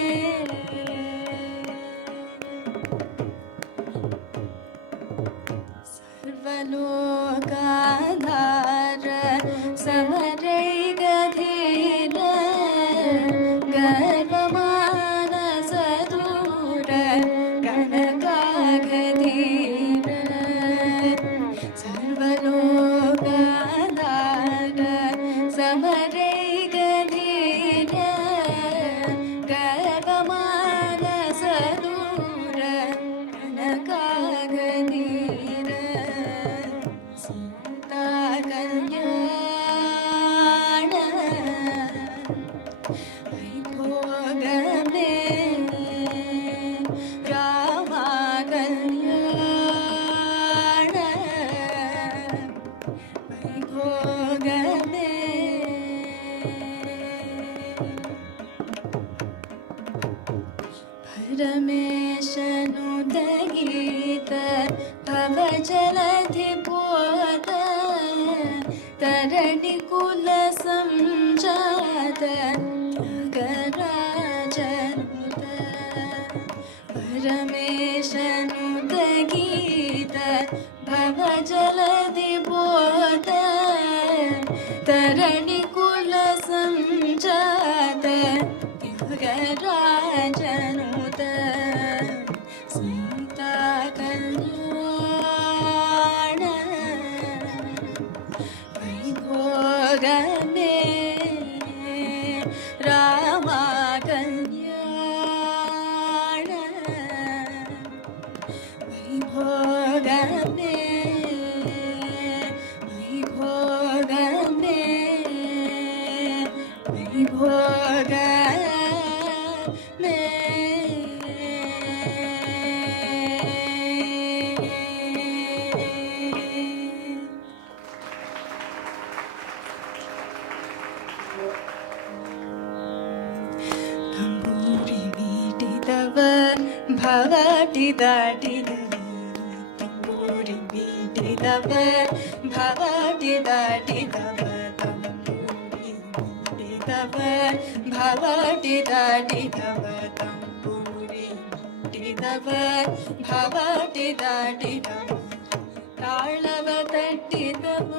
ಸರ್ವಲೋಕಾಧಾರ ಸಮರೈಗಧೀರ ಗರ್ವಮಾನಸ ದೂರ ಕನಕಾಗಧೀರ ಸರ್ವಲೋಕಾಧಾರ ಸಮರೈಗಧೀರ ಗರ್ವಮಾನಸ ದೂರ ಕನಕಾಗಧೀರ ಸೀತಾ ಕಲ್ಯಾಣ ವೈಭೋಗ ಮೇ ರಾಮ ಕಲ್ಯಾಣ ವೈಭೋಗ ಮೇ ಪರಮೇಶನು ದಗೀತ ಭವ ಜಲಧಿ ಪೋತ ತರಣಿ ಕುಲ ಸಂಜಾತ ಗರಾಜನುತ ಪರಮೇಶನು ದಗೀತ ಭವ ಜಲಧಿ ಪೋತ ತರಣಿ ಕುಲ ಸಂಜಾತ ಗರಾಜನುತ ಸೀತಾ ಕಲ್ಯಾಣ ವೈಭೋಗ ಮೇ ರಾಮ ಕಲ್ಯಾಣ ವೈಭೋಗ ಮೇ ವೈಭೋಗ ಮೇ ವೈಭೋಗ ಮೇ ತಂಬೂರಿ ಮೀಟಿದವ ಭವಟಿ ದಾಟಿದವ ತಂಬೂರಿ ಮೀಟಿದವ ಭವಟಿ ದಾಟಿದವ ತಂಬೂರಿ ಮೀಟಿದವ ಭವಟಿ ದಾಟಿದವ ತಂಬೂರಿ ಮೀಟಿದವ ಭವಟಿ ದಾಟಿದವ ತಾಳವ ತಟ್ಟಿದವ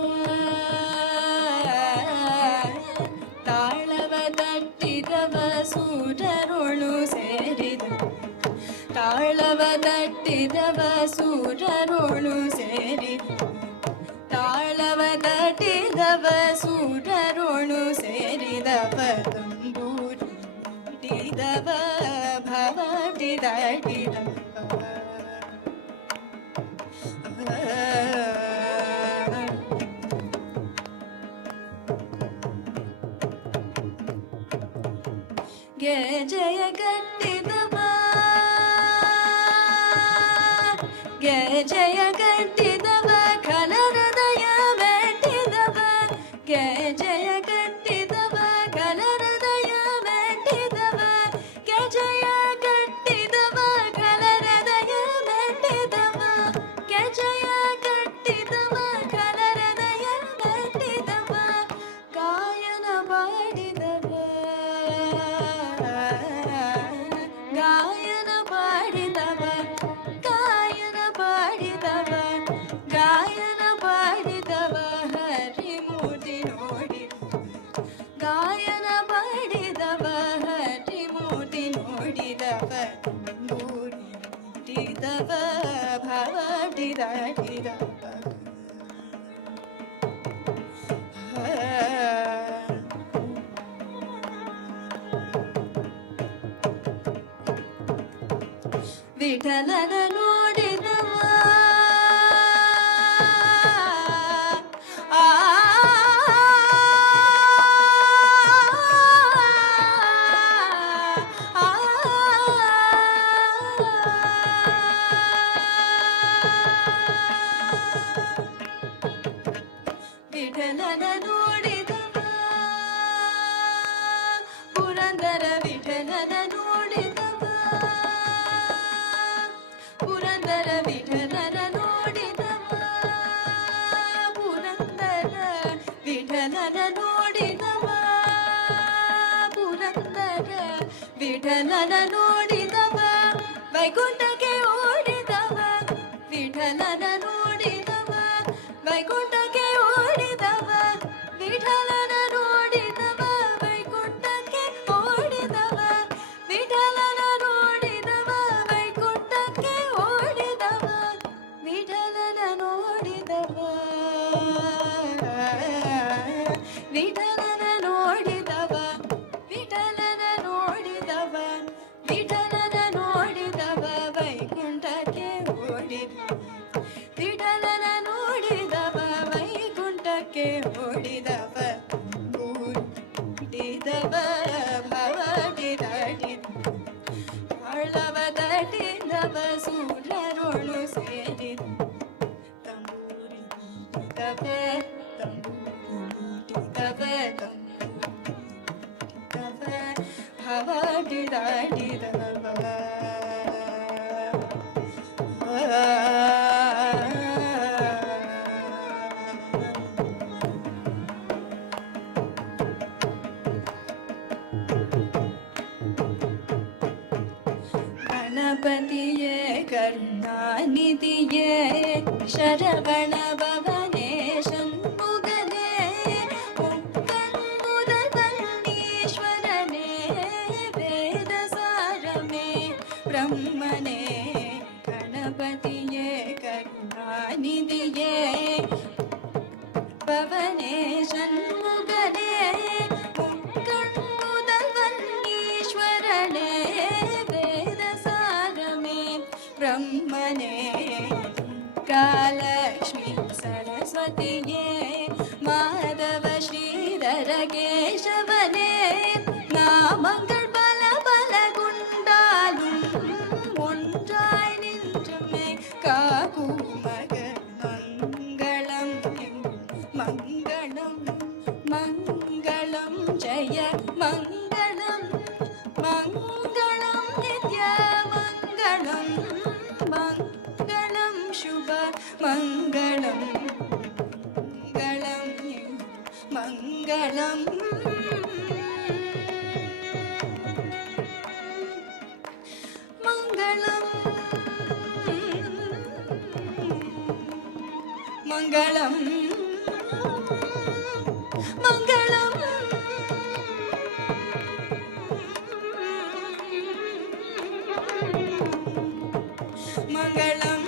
ತಾಳವ ತಟ್ಟಿದವ ಸೂರರೊಳು ಸೇರಿದವ ತಾಳವ ತಟ್ಟಿದವ ಸೂರರೊಳು ಸೇರಿದವ ತಾಳವ ತಟ್ಟಿದವ ಸೂರರೊಳು ಸೇರಿದವ ತಂಬೂರಿ ಮೀಟಿದವ ಭವಟಿ ದಾಟಿದವ ಜಯ ಗಟ್ಟಿದವ ಜಯ ಗಟ್ಟಿದವ ಖಲ ಹೃದಯ ಮೆಟ್ಟಿದವ ಜಯ ಗಟ್ಟಿದವ ಖಲ ಹೃದಯ ಮೆಟ್ಟಿದವ ಜಯ ಗಟ್ಟಿದವ ಖಲ ಹೃದಯ ಮೆಟ್ಟಿದವ ಜಯ ಗಟ್ಟಿದವ ಖಲ ಹೃದಯ ಮೆಟ್ಟಿದವ ಗಾಯನ ಮಾಡಿದವ ಗಾಯನ ಮಾಡಿದವ ಗಾಯನ ಮಾಡಿದವ ಗಾಯನ ಮಾಡಿದವ ಹರಿಮೂರ್ತಿ ನೋಡಿ ಗಾಯನ ಮಾಡಿದವ ಹರಿಮೂರ್ತಿ ನೋಡಿದವ ಮೂಡಿದವ ಭವಡಿದಡಿದವ ವಿಠಲನ ನೋಡಿದವ ಆ ವಿಠಲನ ನೋಡಿದವ ಪುರಂದರ ವಿಠಲನ ನೋಡಿದವ ಪುರಂದರ ವಿಠಲನ ನೋಡಿದವ ಪುರಂದರ ವಿಠಲನ ನೋಡಿದವ ಪುರಂದರ ವಿಠಲನ ನೋಡಿದವ ವೈಕುಂಠಕ್ಕೆ ಓಡಿದವ ವಿಠಲನ ನೋಡಿದವ ವೈಕುಂಠಕ್ಕೆ ಓಡಿದವ ವಿಠಲನ ನೋಡಿದವ ವೈಕುಂಠಕ್ಕೆ ಓಡಿದವ ವಿಠಲನ ನೋಡಿದವ ವೈಕುಂಠಕ್ಕೆ ಓಡಿದವ ವಿಠಲನ ನೋಡಿದವ ವಿಠಲನ ನೋಡಿದವ ವಿಠಲನ ನೋಡಿದವ ವಿಠಲನ ನೋಡಿದವ ವೈಕುಂಠಕ್ಕೆ ಓಡಿದವ ವಿಠಲನ ನೋಡಿದವ ವೈಕುಂಠಕ್ಕೆ ಓಡಿದವ ಓಡಿದವ ಭವಟಿ ದಾಟಿದವ ಹಳ್ಳವ ದಾಟಿದವ ಸೂರ್ಯರೊಳು ಸೇರಿದ ತಂಬೂರಿದವ ತಂಬೂರಿದವ ತಂಬೂರಿದವ ಭವಟಿ ದಾಟಿದವ ಗಣಪತಿಯೇ ಕರುಣಾನಿಧಿಯೇ ಶರವಣ ಭವನೇ ಷಣ್ಮುಗನೇ ಮುದವನ್ನೀಶ್ವರನೇ ವೇದ ಸಾರಮೇ ಬ್ರಹ್ಮನೇ ಗಣಪತಿಯೇ ಕರುಣಾನಿಧಿಯೇ ಭವನೇ ಷಣ್ಮುಗನೇ ಮುದವನ್ನೀಶ್ವರನೇ ವೇದ ಸಾರಮೇ ಬ್ರಹ್ಮನೇ ಕಾಲಕ್ಷ್ಮೀ ಸರಸ್ವತಿಯೇ ಮಾಧವ ಶ್ರೀಧರ ಕೇಶವನೇ நாமங்கள் பல பல குண்டாலும் ஒன்றாய் நின்றுமே காக்கும் மகன் மங்களம் மங்களம் மங்களம் ஜெய மங்களம் மங்களம் நித்ய மங்களம் மங்களம் சுப மங்களம் மங்களம் மங்களம் மங்களம் மங்களம் மங்களம்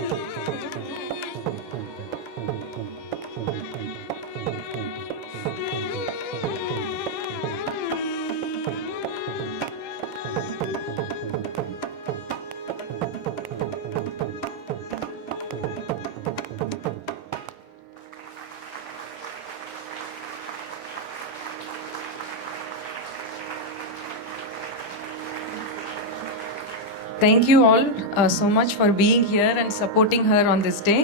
Thank you all so much for being here and supporting her on this day.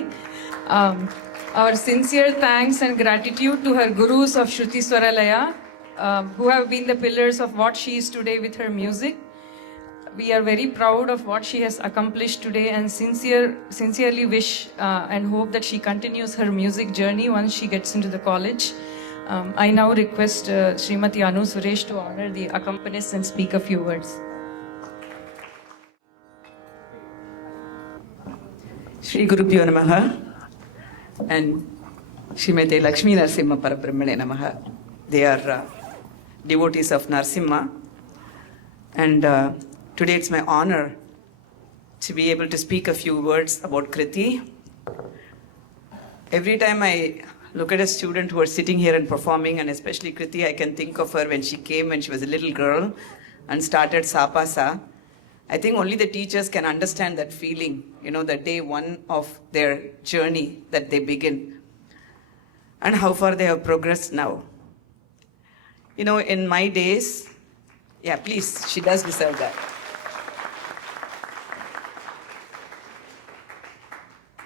Our sincere thanks and gratitude to her gurus of Shruti Swaralaya, who have been the pillars of what she is today with her music. We are very proud of what she has accomplished today and sincerely wish and hope that she continues her music journey once she gets into the college. I now request Srimati Anu Suresh to honor the accompanists and speak a few words. Shri Gurubhyo Namaha and Srimati Lakshmi Narsimha Parabrahmane Namaha. They are devotees of Narsimha, and today it's my honor to be able to speak a few words about Kriti. Every time I look at a student who are sitting here and performing, and especially Kriti, I can think of her when she came when she was a little girl and started Sapasa. I think only the teachers can understand that feeling, the day one of their journey that they begin and how far they have progressed now. In my days, yeah, please, she does deserve that.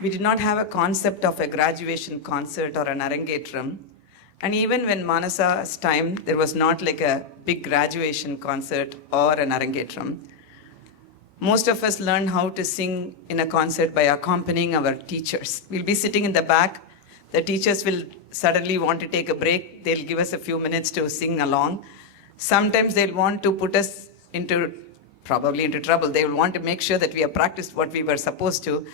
We did not have a concept of a graduation concert or an arangetram. And even when Manasa's time, there was not like a big graduation concert or an arangetram. Most of us learn how to sing in a concert by accompanying our teachers. We'll be sitting in the back. The teachers will suddenly want to take a break. They'll give us a few minutes to sing along. Sometimes they'll want to put us probably into trouble. They will want to make sure that we have practiced what we were supposed to.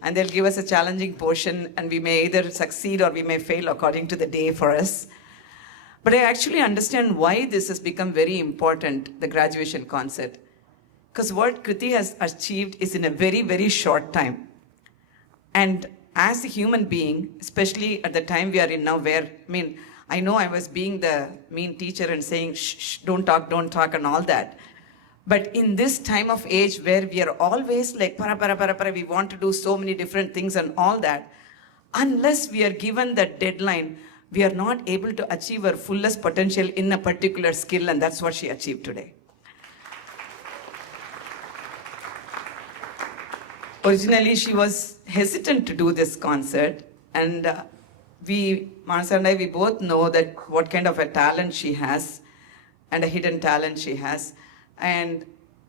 And they'll give us a challenging portion, and we may either succeed or we may fail according to the day for us. But I actually understand why this has become very important, the graduation concert. Because what Kriti has achieved is in a very, very short time. And as a human being, especially at the time we are in now, I know I was being the mean teacher and saying, shh, don't talk, and all that. But in this time of age where we are always like, para, we want to do so many different things and all that, unless we are given that deadline, we are not able to achieve our fullest potential in a particular skill, and that's what she achieved today. Originally, she was hesitant to do this concert, and Manasa and I, we both know that what kind of a talent she has and a hidden talent she has. And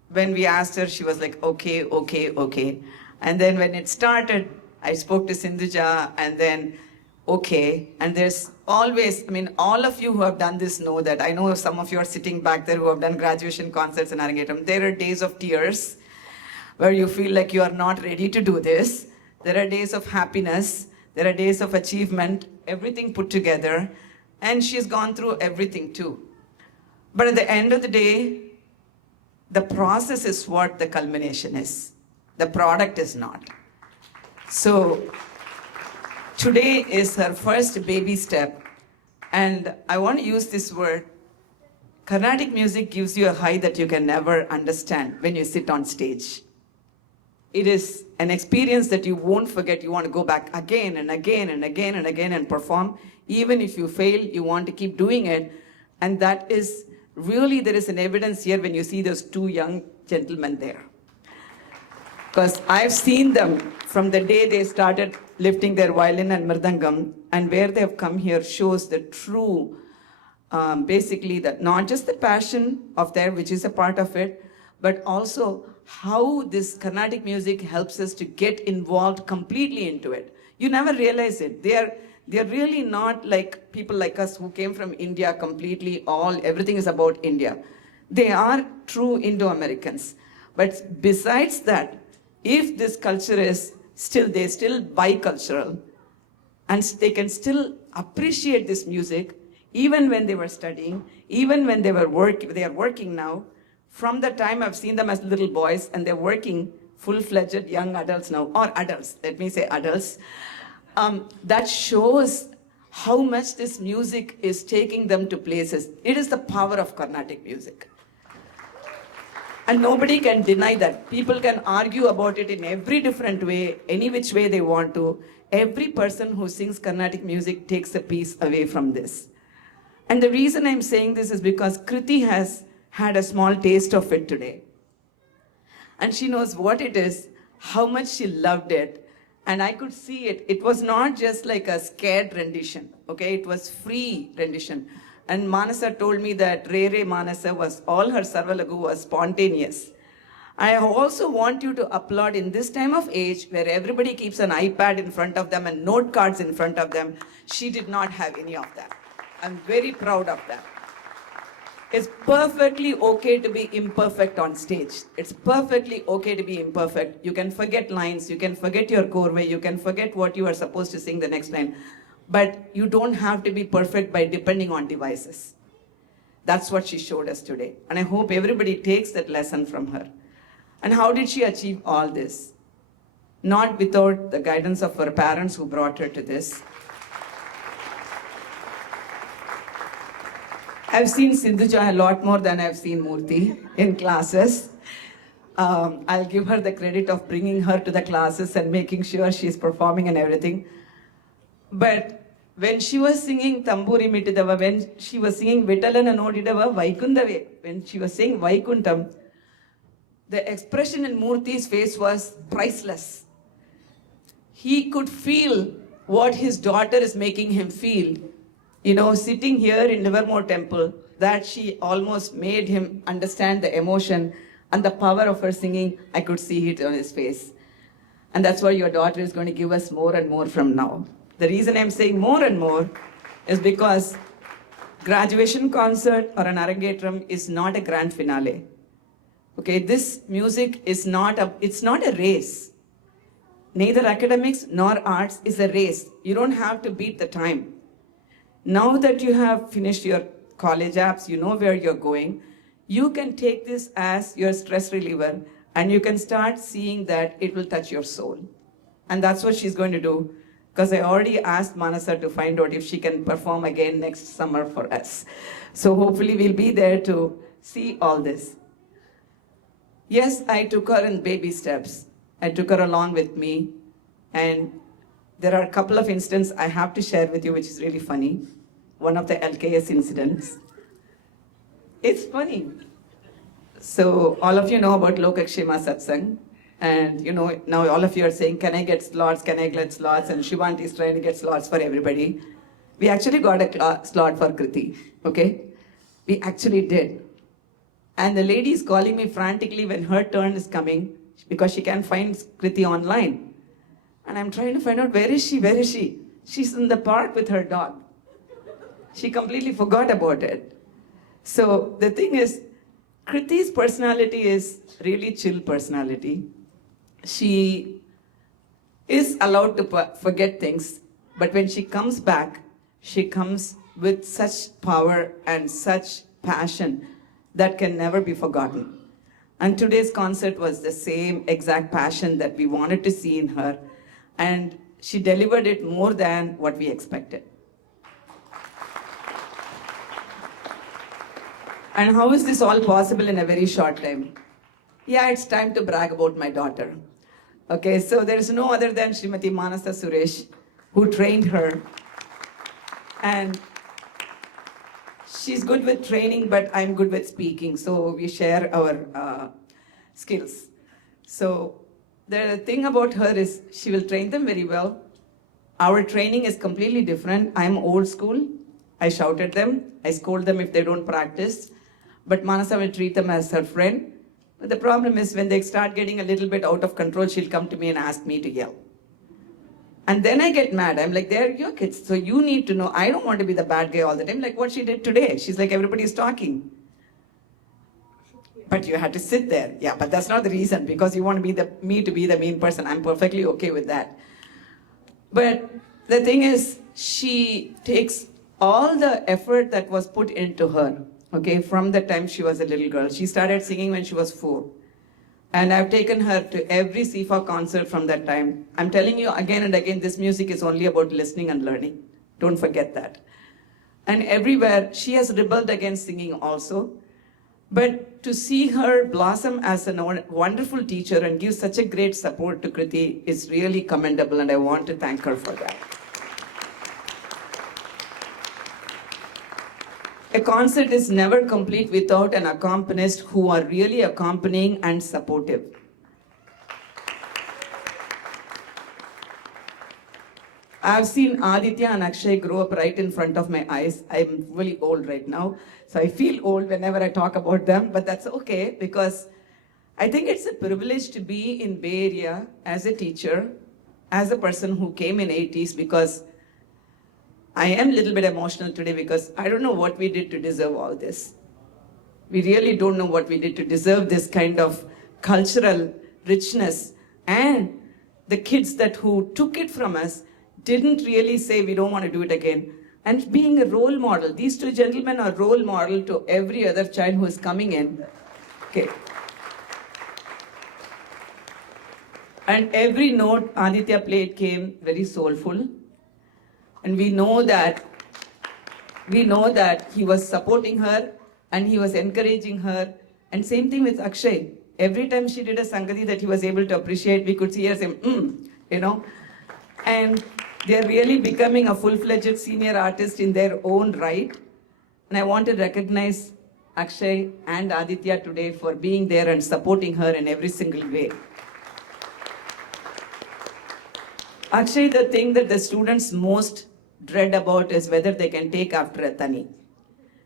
when we asked her, she was like, okay. And then when it started, I spoke to Sindhuja, and then, okay. And there's always, all of you who have done this know that. I know some of you are sitting back there who have done graduation concerts in Arangetam. There are days of tears where you feel like you are not ready to do this. There are days of happiness. There are days of achievement, everything put together. And she's gone through everything too. But at the end of the day, the process is what the culmination is. The product is not. So today is her first baby step. And I want to use this word. Carnatic music gives you a high that you can never understand when you sit on stage. It is an experience that you won't forget. You want to go back again and again and again and again and perform. Even if you fail, you want to keep doing it. And that is really, there is an evidence here when you see those two young gentlemen there. Because I've seen them from the day they started lifting their violin and mridangam, and where they have come here shows the true, basically, that not just the passion of there, which is a part of it, but also how this Carnatic music helps us to get involved completely into it. You never realize it. They're really not like people like us who came from India completely, everything is about India. They are true Indo-Americans. But besides that, if this culture is they're still bicultural, and they can still appreciate this music, even when they were studying, even when they are working now. From the time I've seen them as little boys, and they're working full-fledged young adults now, or adults, let me say adults. That shows how much this music is taking them to places. It is the power of Carnatic music. And nobody can deny that. People can argue about it in every different way, any which way they want to. Every person who sings Carnatic music takes a piece away from this. And the reason I'm saying this is because Kriti has had a small taste of it today. And she knows what it is, how much she loved it. And I could see it. It was not just like a scared rendition, okay? It was free rendition. And Manasa told me that Re Re Manasa was, all her Sarvalagu was spontaneous. I also want you to applaud in this time of age where everybody keeps an iPad in front of them and note cards in front of them. She did not have any of that. I'm very proud of that. It's perfectly okay to be imperfect on stage. It's perfectly okay to be imperfect. You can forget lines, you can forget your korve, you can forget what you are supposed to sing the next line. But you don't have to be perfect by depending on devices. That's what she showed us today. And I hope everybody takes that lesson from her. And how did she achieve all this? Not without the guidance of her parents who brought her to this. I've seen Sindhuja a lot more than I've seen Murthy in classes. I'll give her the credit of bringing her to the classes and making sure she's performing and everything. But when she was singing Tamburi Mitidava, when she was singing Vitalana Nodidava Vaikundave, when she was saying Vaikuntam, the expression in Murthy's face was priceless. He could feel what his daughter is making him feel. You know, sitting here in Livermore Temple, that she almost made him understand the emotion and the power of her singing. I could see it on his face. And that's what your daughter is going to give us more and more from now. The reason I'm saying more and more is because graduation concert or an Arangetram is not a grand finale. Okay, this music is it's not a race. Neither academics nor arts is a race. You don't have to beat the time. Now that you have finished your college apps, you know where you're going, you can take this as your stress reliever and you can start seeing that it will touch your soul. And that's what she's going to do, because I already asked Manasa to find out if she can perform again next summer for us. So hopefully we'll be there to see all this. Yes, I took her in baby steps. I took her along with me, and there are a couple of incidents I have to share with you, which is really funny. One of the LKS incidents. It's funny. So all of you know about Lokakshema Satsang, and you know now all of you are saying, can I get slots, can I get slots, and Shivanti is trying to get slots for everybody. We actually got a slot for Kriti, okay? We actually did. And the lady is calling me frantically when her turn is coming, because she can't find Kriti online. And I'm trying to find out, where is she? Where is she? She's in the park with her dog. She completely forgot about it. So the thing is, Kriti's personality is really chill personality. She is allowed to forget things, but when she comes back, she comes with such power and such passion that can never be forgotten. And today's concert was the same exact passion that we wanted to see in her. And she delivered it more than what we expected. And how is this all possible in a very short time? Yeah, it's time to brag about my daughter. Okay, so there's no other than Srimati Manasa Suresh, who trained her. And she's good with training, but I'm good with speaking, so we share our skills. So the thing about her is she will train them very well. Our training is completely different. I'm old school. I shout at them. I scold them if they don't practice. But Manasa will treat them as her friend. But the problem is when they start getting a little bit out of control, she'll come to me and ask me to yell. And then I get mad. I'm like, they're your kids, so you need to know. I don't want to be the bad guy all the time, like what she did today. She's like, everybody's talking. But you had to sit there. Yeah, but that's not the reason, because you want me to be the mean person. I'm perfectly okay with that. But the thing is, she takes all the effort that was put into her, okay, from the time she was a little girl. She started singing when she was 4. And I've taken her to every CIFA concert from that time. I'm telling you again and again, this music is only about listening and learning. Don't forget that. And everywhere, she has rebelled against singing also. But to see her blossom as a wonderful teacher and give such a great support to Kriti is really commendable, and I want to thank her for that. A concert is never complete without an accompanist who are really accompanying and supportive. I've seen Aditya and Akshay grow up right in front of my eyes. I'm really old right now, so I feel old whenever I talk about them, but that's okay, because I think it's a privilege to be in Bay Area as a teacher, as a person who came in 80s, because I am a little bit emotional today because I don't know what we did to deserve all this. We really don't know what we did to deserve this kind of cultural richness. And the kids who took it from us didn't really say we don't want to do it again. And being a role model, these two gentlemen are role model to every other child who is coming in. Okay. And every note Aditya played came very soulful. And we know that he was supporting her and he was encouraging her. And same thing with Akshay. Every time she did a Sangati that he was able to appreciate, we could see her say, you know. And they're really becoming a full-fledged senior artist in their own right. And I want to recognize Akshay and Aditya today for being there and supporting her in every single way. Akshay, the thing that the students most dread about is whether they can take after a Tani.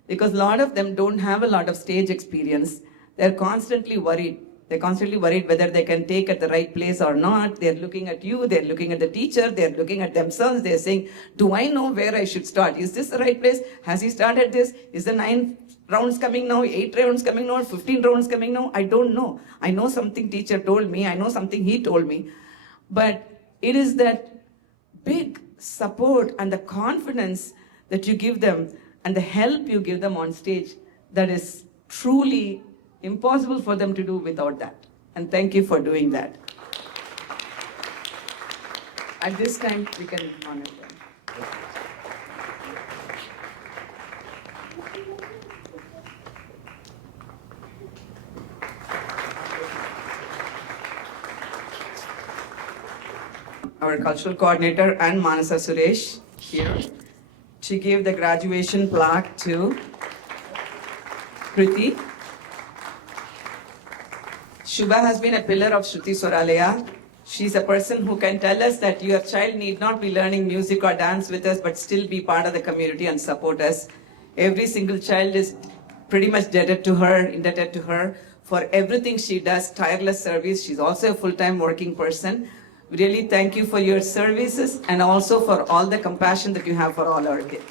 Because a lot of them don't have a lot of stage experience. They're constantly worried. They're constantly worried whether they can take at the right place or not. They're looking at you, they're looking at the teacher, they're looking at themselves. They're saying, do I know where I should start? Is this the right place? Has he started this? Is the 9 rounds coming now, 8 rounds coming now, 15 rounds coming now? I don't know. I know something teacher told me, I know something he told me. But it is that big support and the confidence that you give them and the help you give them on stage that is truly impossible for them to do without that. And thank you for doing that. At this time, we can honor them. Our cultural coordinator and Manasa Suresh here. She gave the graduation plaque to Kriti. Shubha has been a pillar of Shruti Swaralaya. She's a person who can tell us that your child need not be learning music or dance with us, but still be part of the community and support us. Every single child is pretty much indebted to her for everything she does, tireless service. She's also a full-time working person. We really thank you for your services and also for all the compassion that you have for all our kids.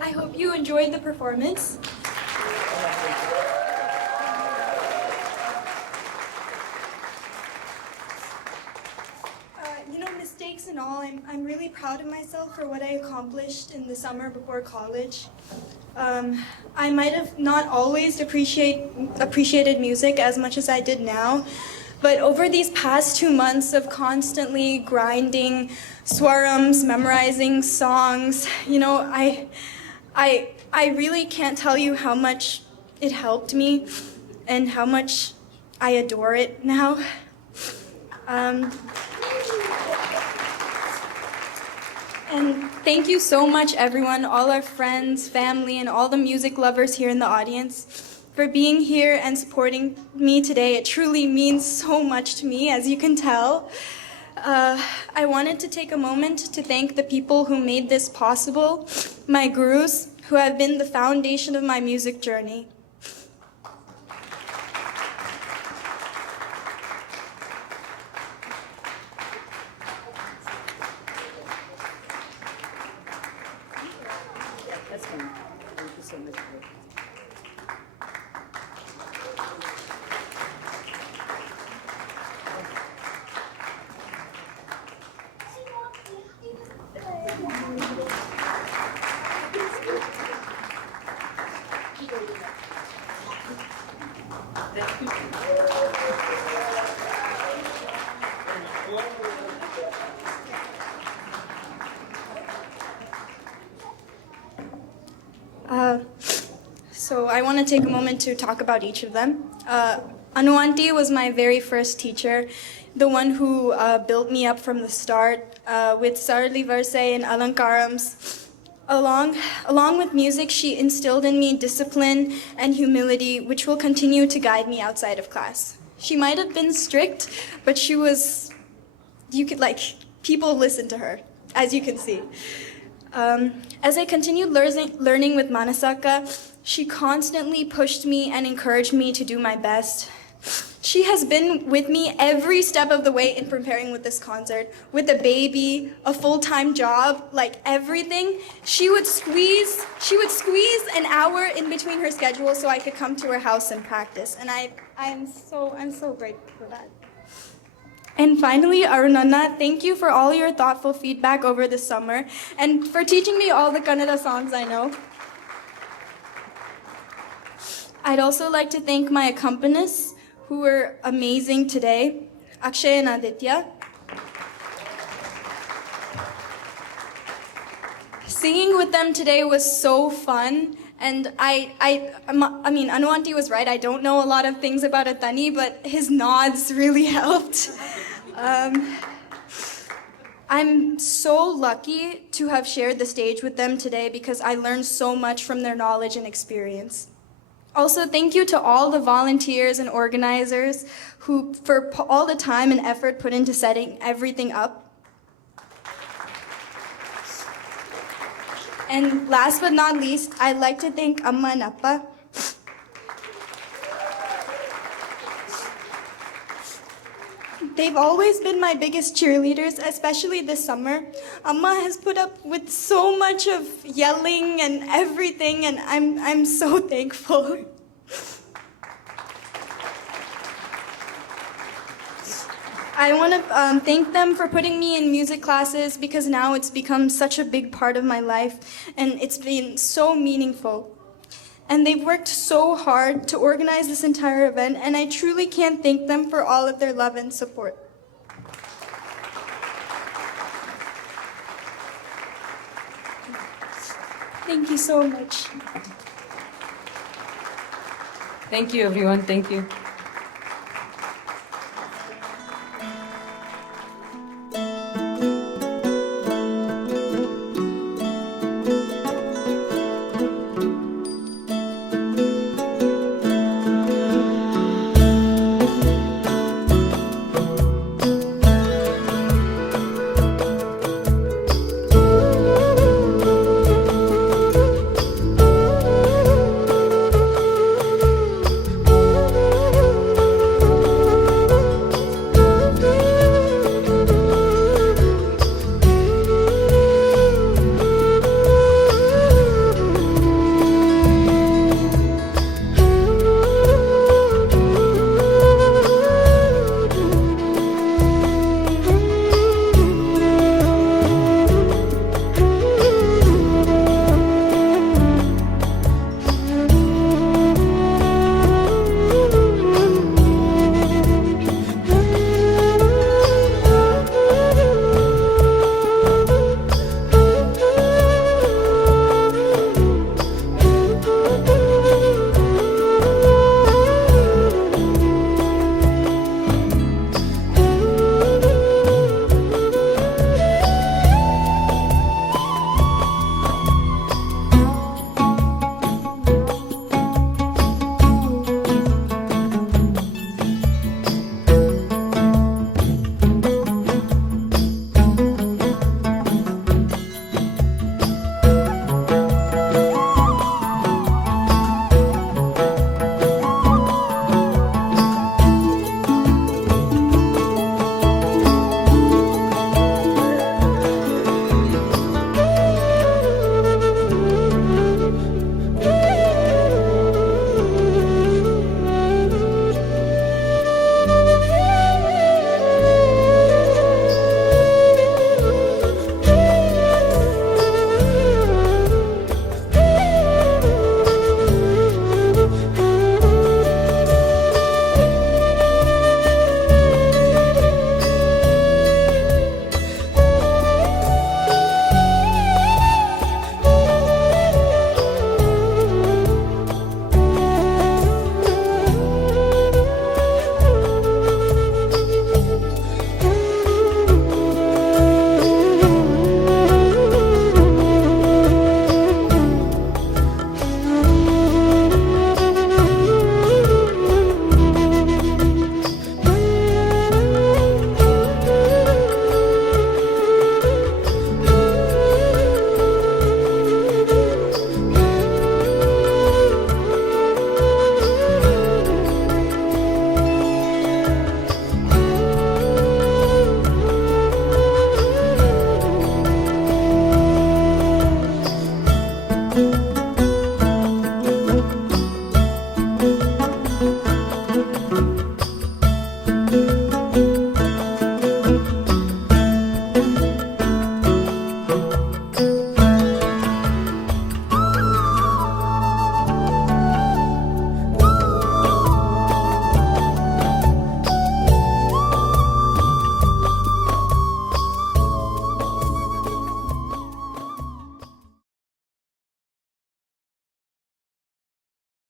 I hope you enjoyed the performance. Mistakes and all, I'm really proud of myself for what I accomplished in the summer before college. I might have not always appreciated music as much as I did now, but over these past 2 months of constantly grinding swarams, memorizing songs, I really can't tell you how much it helped me and how much I adore it now. And thank you so much, everyone, all our friends, family, and all the music lovers here in the audience for being here and supporting me today. It truly means so much to me, as you can tell. I wanted to take a moment to thank the people who made this possible, my gurus, who have been the foundation of my music journey. So I want to take a moment to talk about each of them. Anu Auntie was my very first teacher, the one who built me up from the start with Sarli Verse and Alankarams. Along with music, she instilled in me discipline and humility, which will continue to guide me outside of class. She might have been strict, but she was, people listened to her, as you can see. As I continued learning with Manasaka, she constantly pushed me and encouraged me to do my best. She has been with me every step of the way in preparing with this concert. With a baby, a full-time job, like everything. She would squeeze an hour in between her schedule so I could come to her house and practice. And I'm so grateful for that. And finally, Arunanna, thank you for all your thoughtful feedback over the summer and for teaching me all the Kannada songs I know. I'd also like to thank my accompanists who were amazing today, Akshay and Aditya. Singing with them today was so fun, and I mean, Anu Auntie was right. I don't know a lot of things about Atani, but his nods really helped. I'm so lucky to have shared the stage with them today because I learned so much from their knowledge and experience. Also, thank you to all the volunteers and organizers who, for all the time and effort put into setting everything up. And last but not least, I'd like to thank Amma and Appa. They've always been my biggest cheerleaders, especially this summer. Amma has put up with so much of yelling and everything, and I'm so thankful. I want to thank them for putting me in music classes because now it's become such a big part of my life, and it's been so meaningful. And they've worked so hard to organize this entire event, and I truly can't thank them for all of their love and support. Thank you so much. Thank you, everyone. Thank you.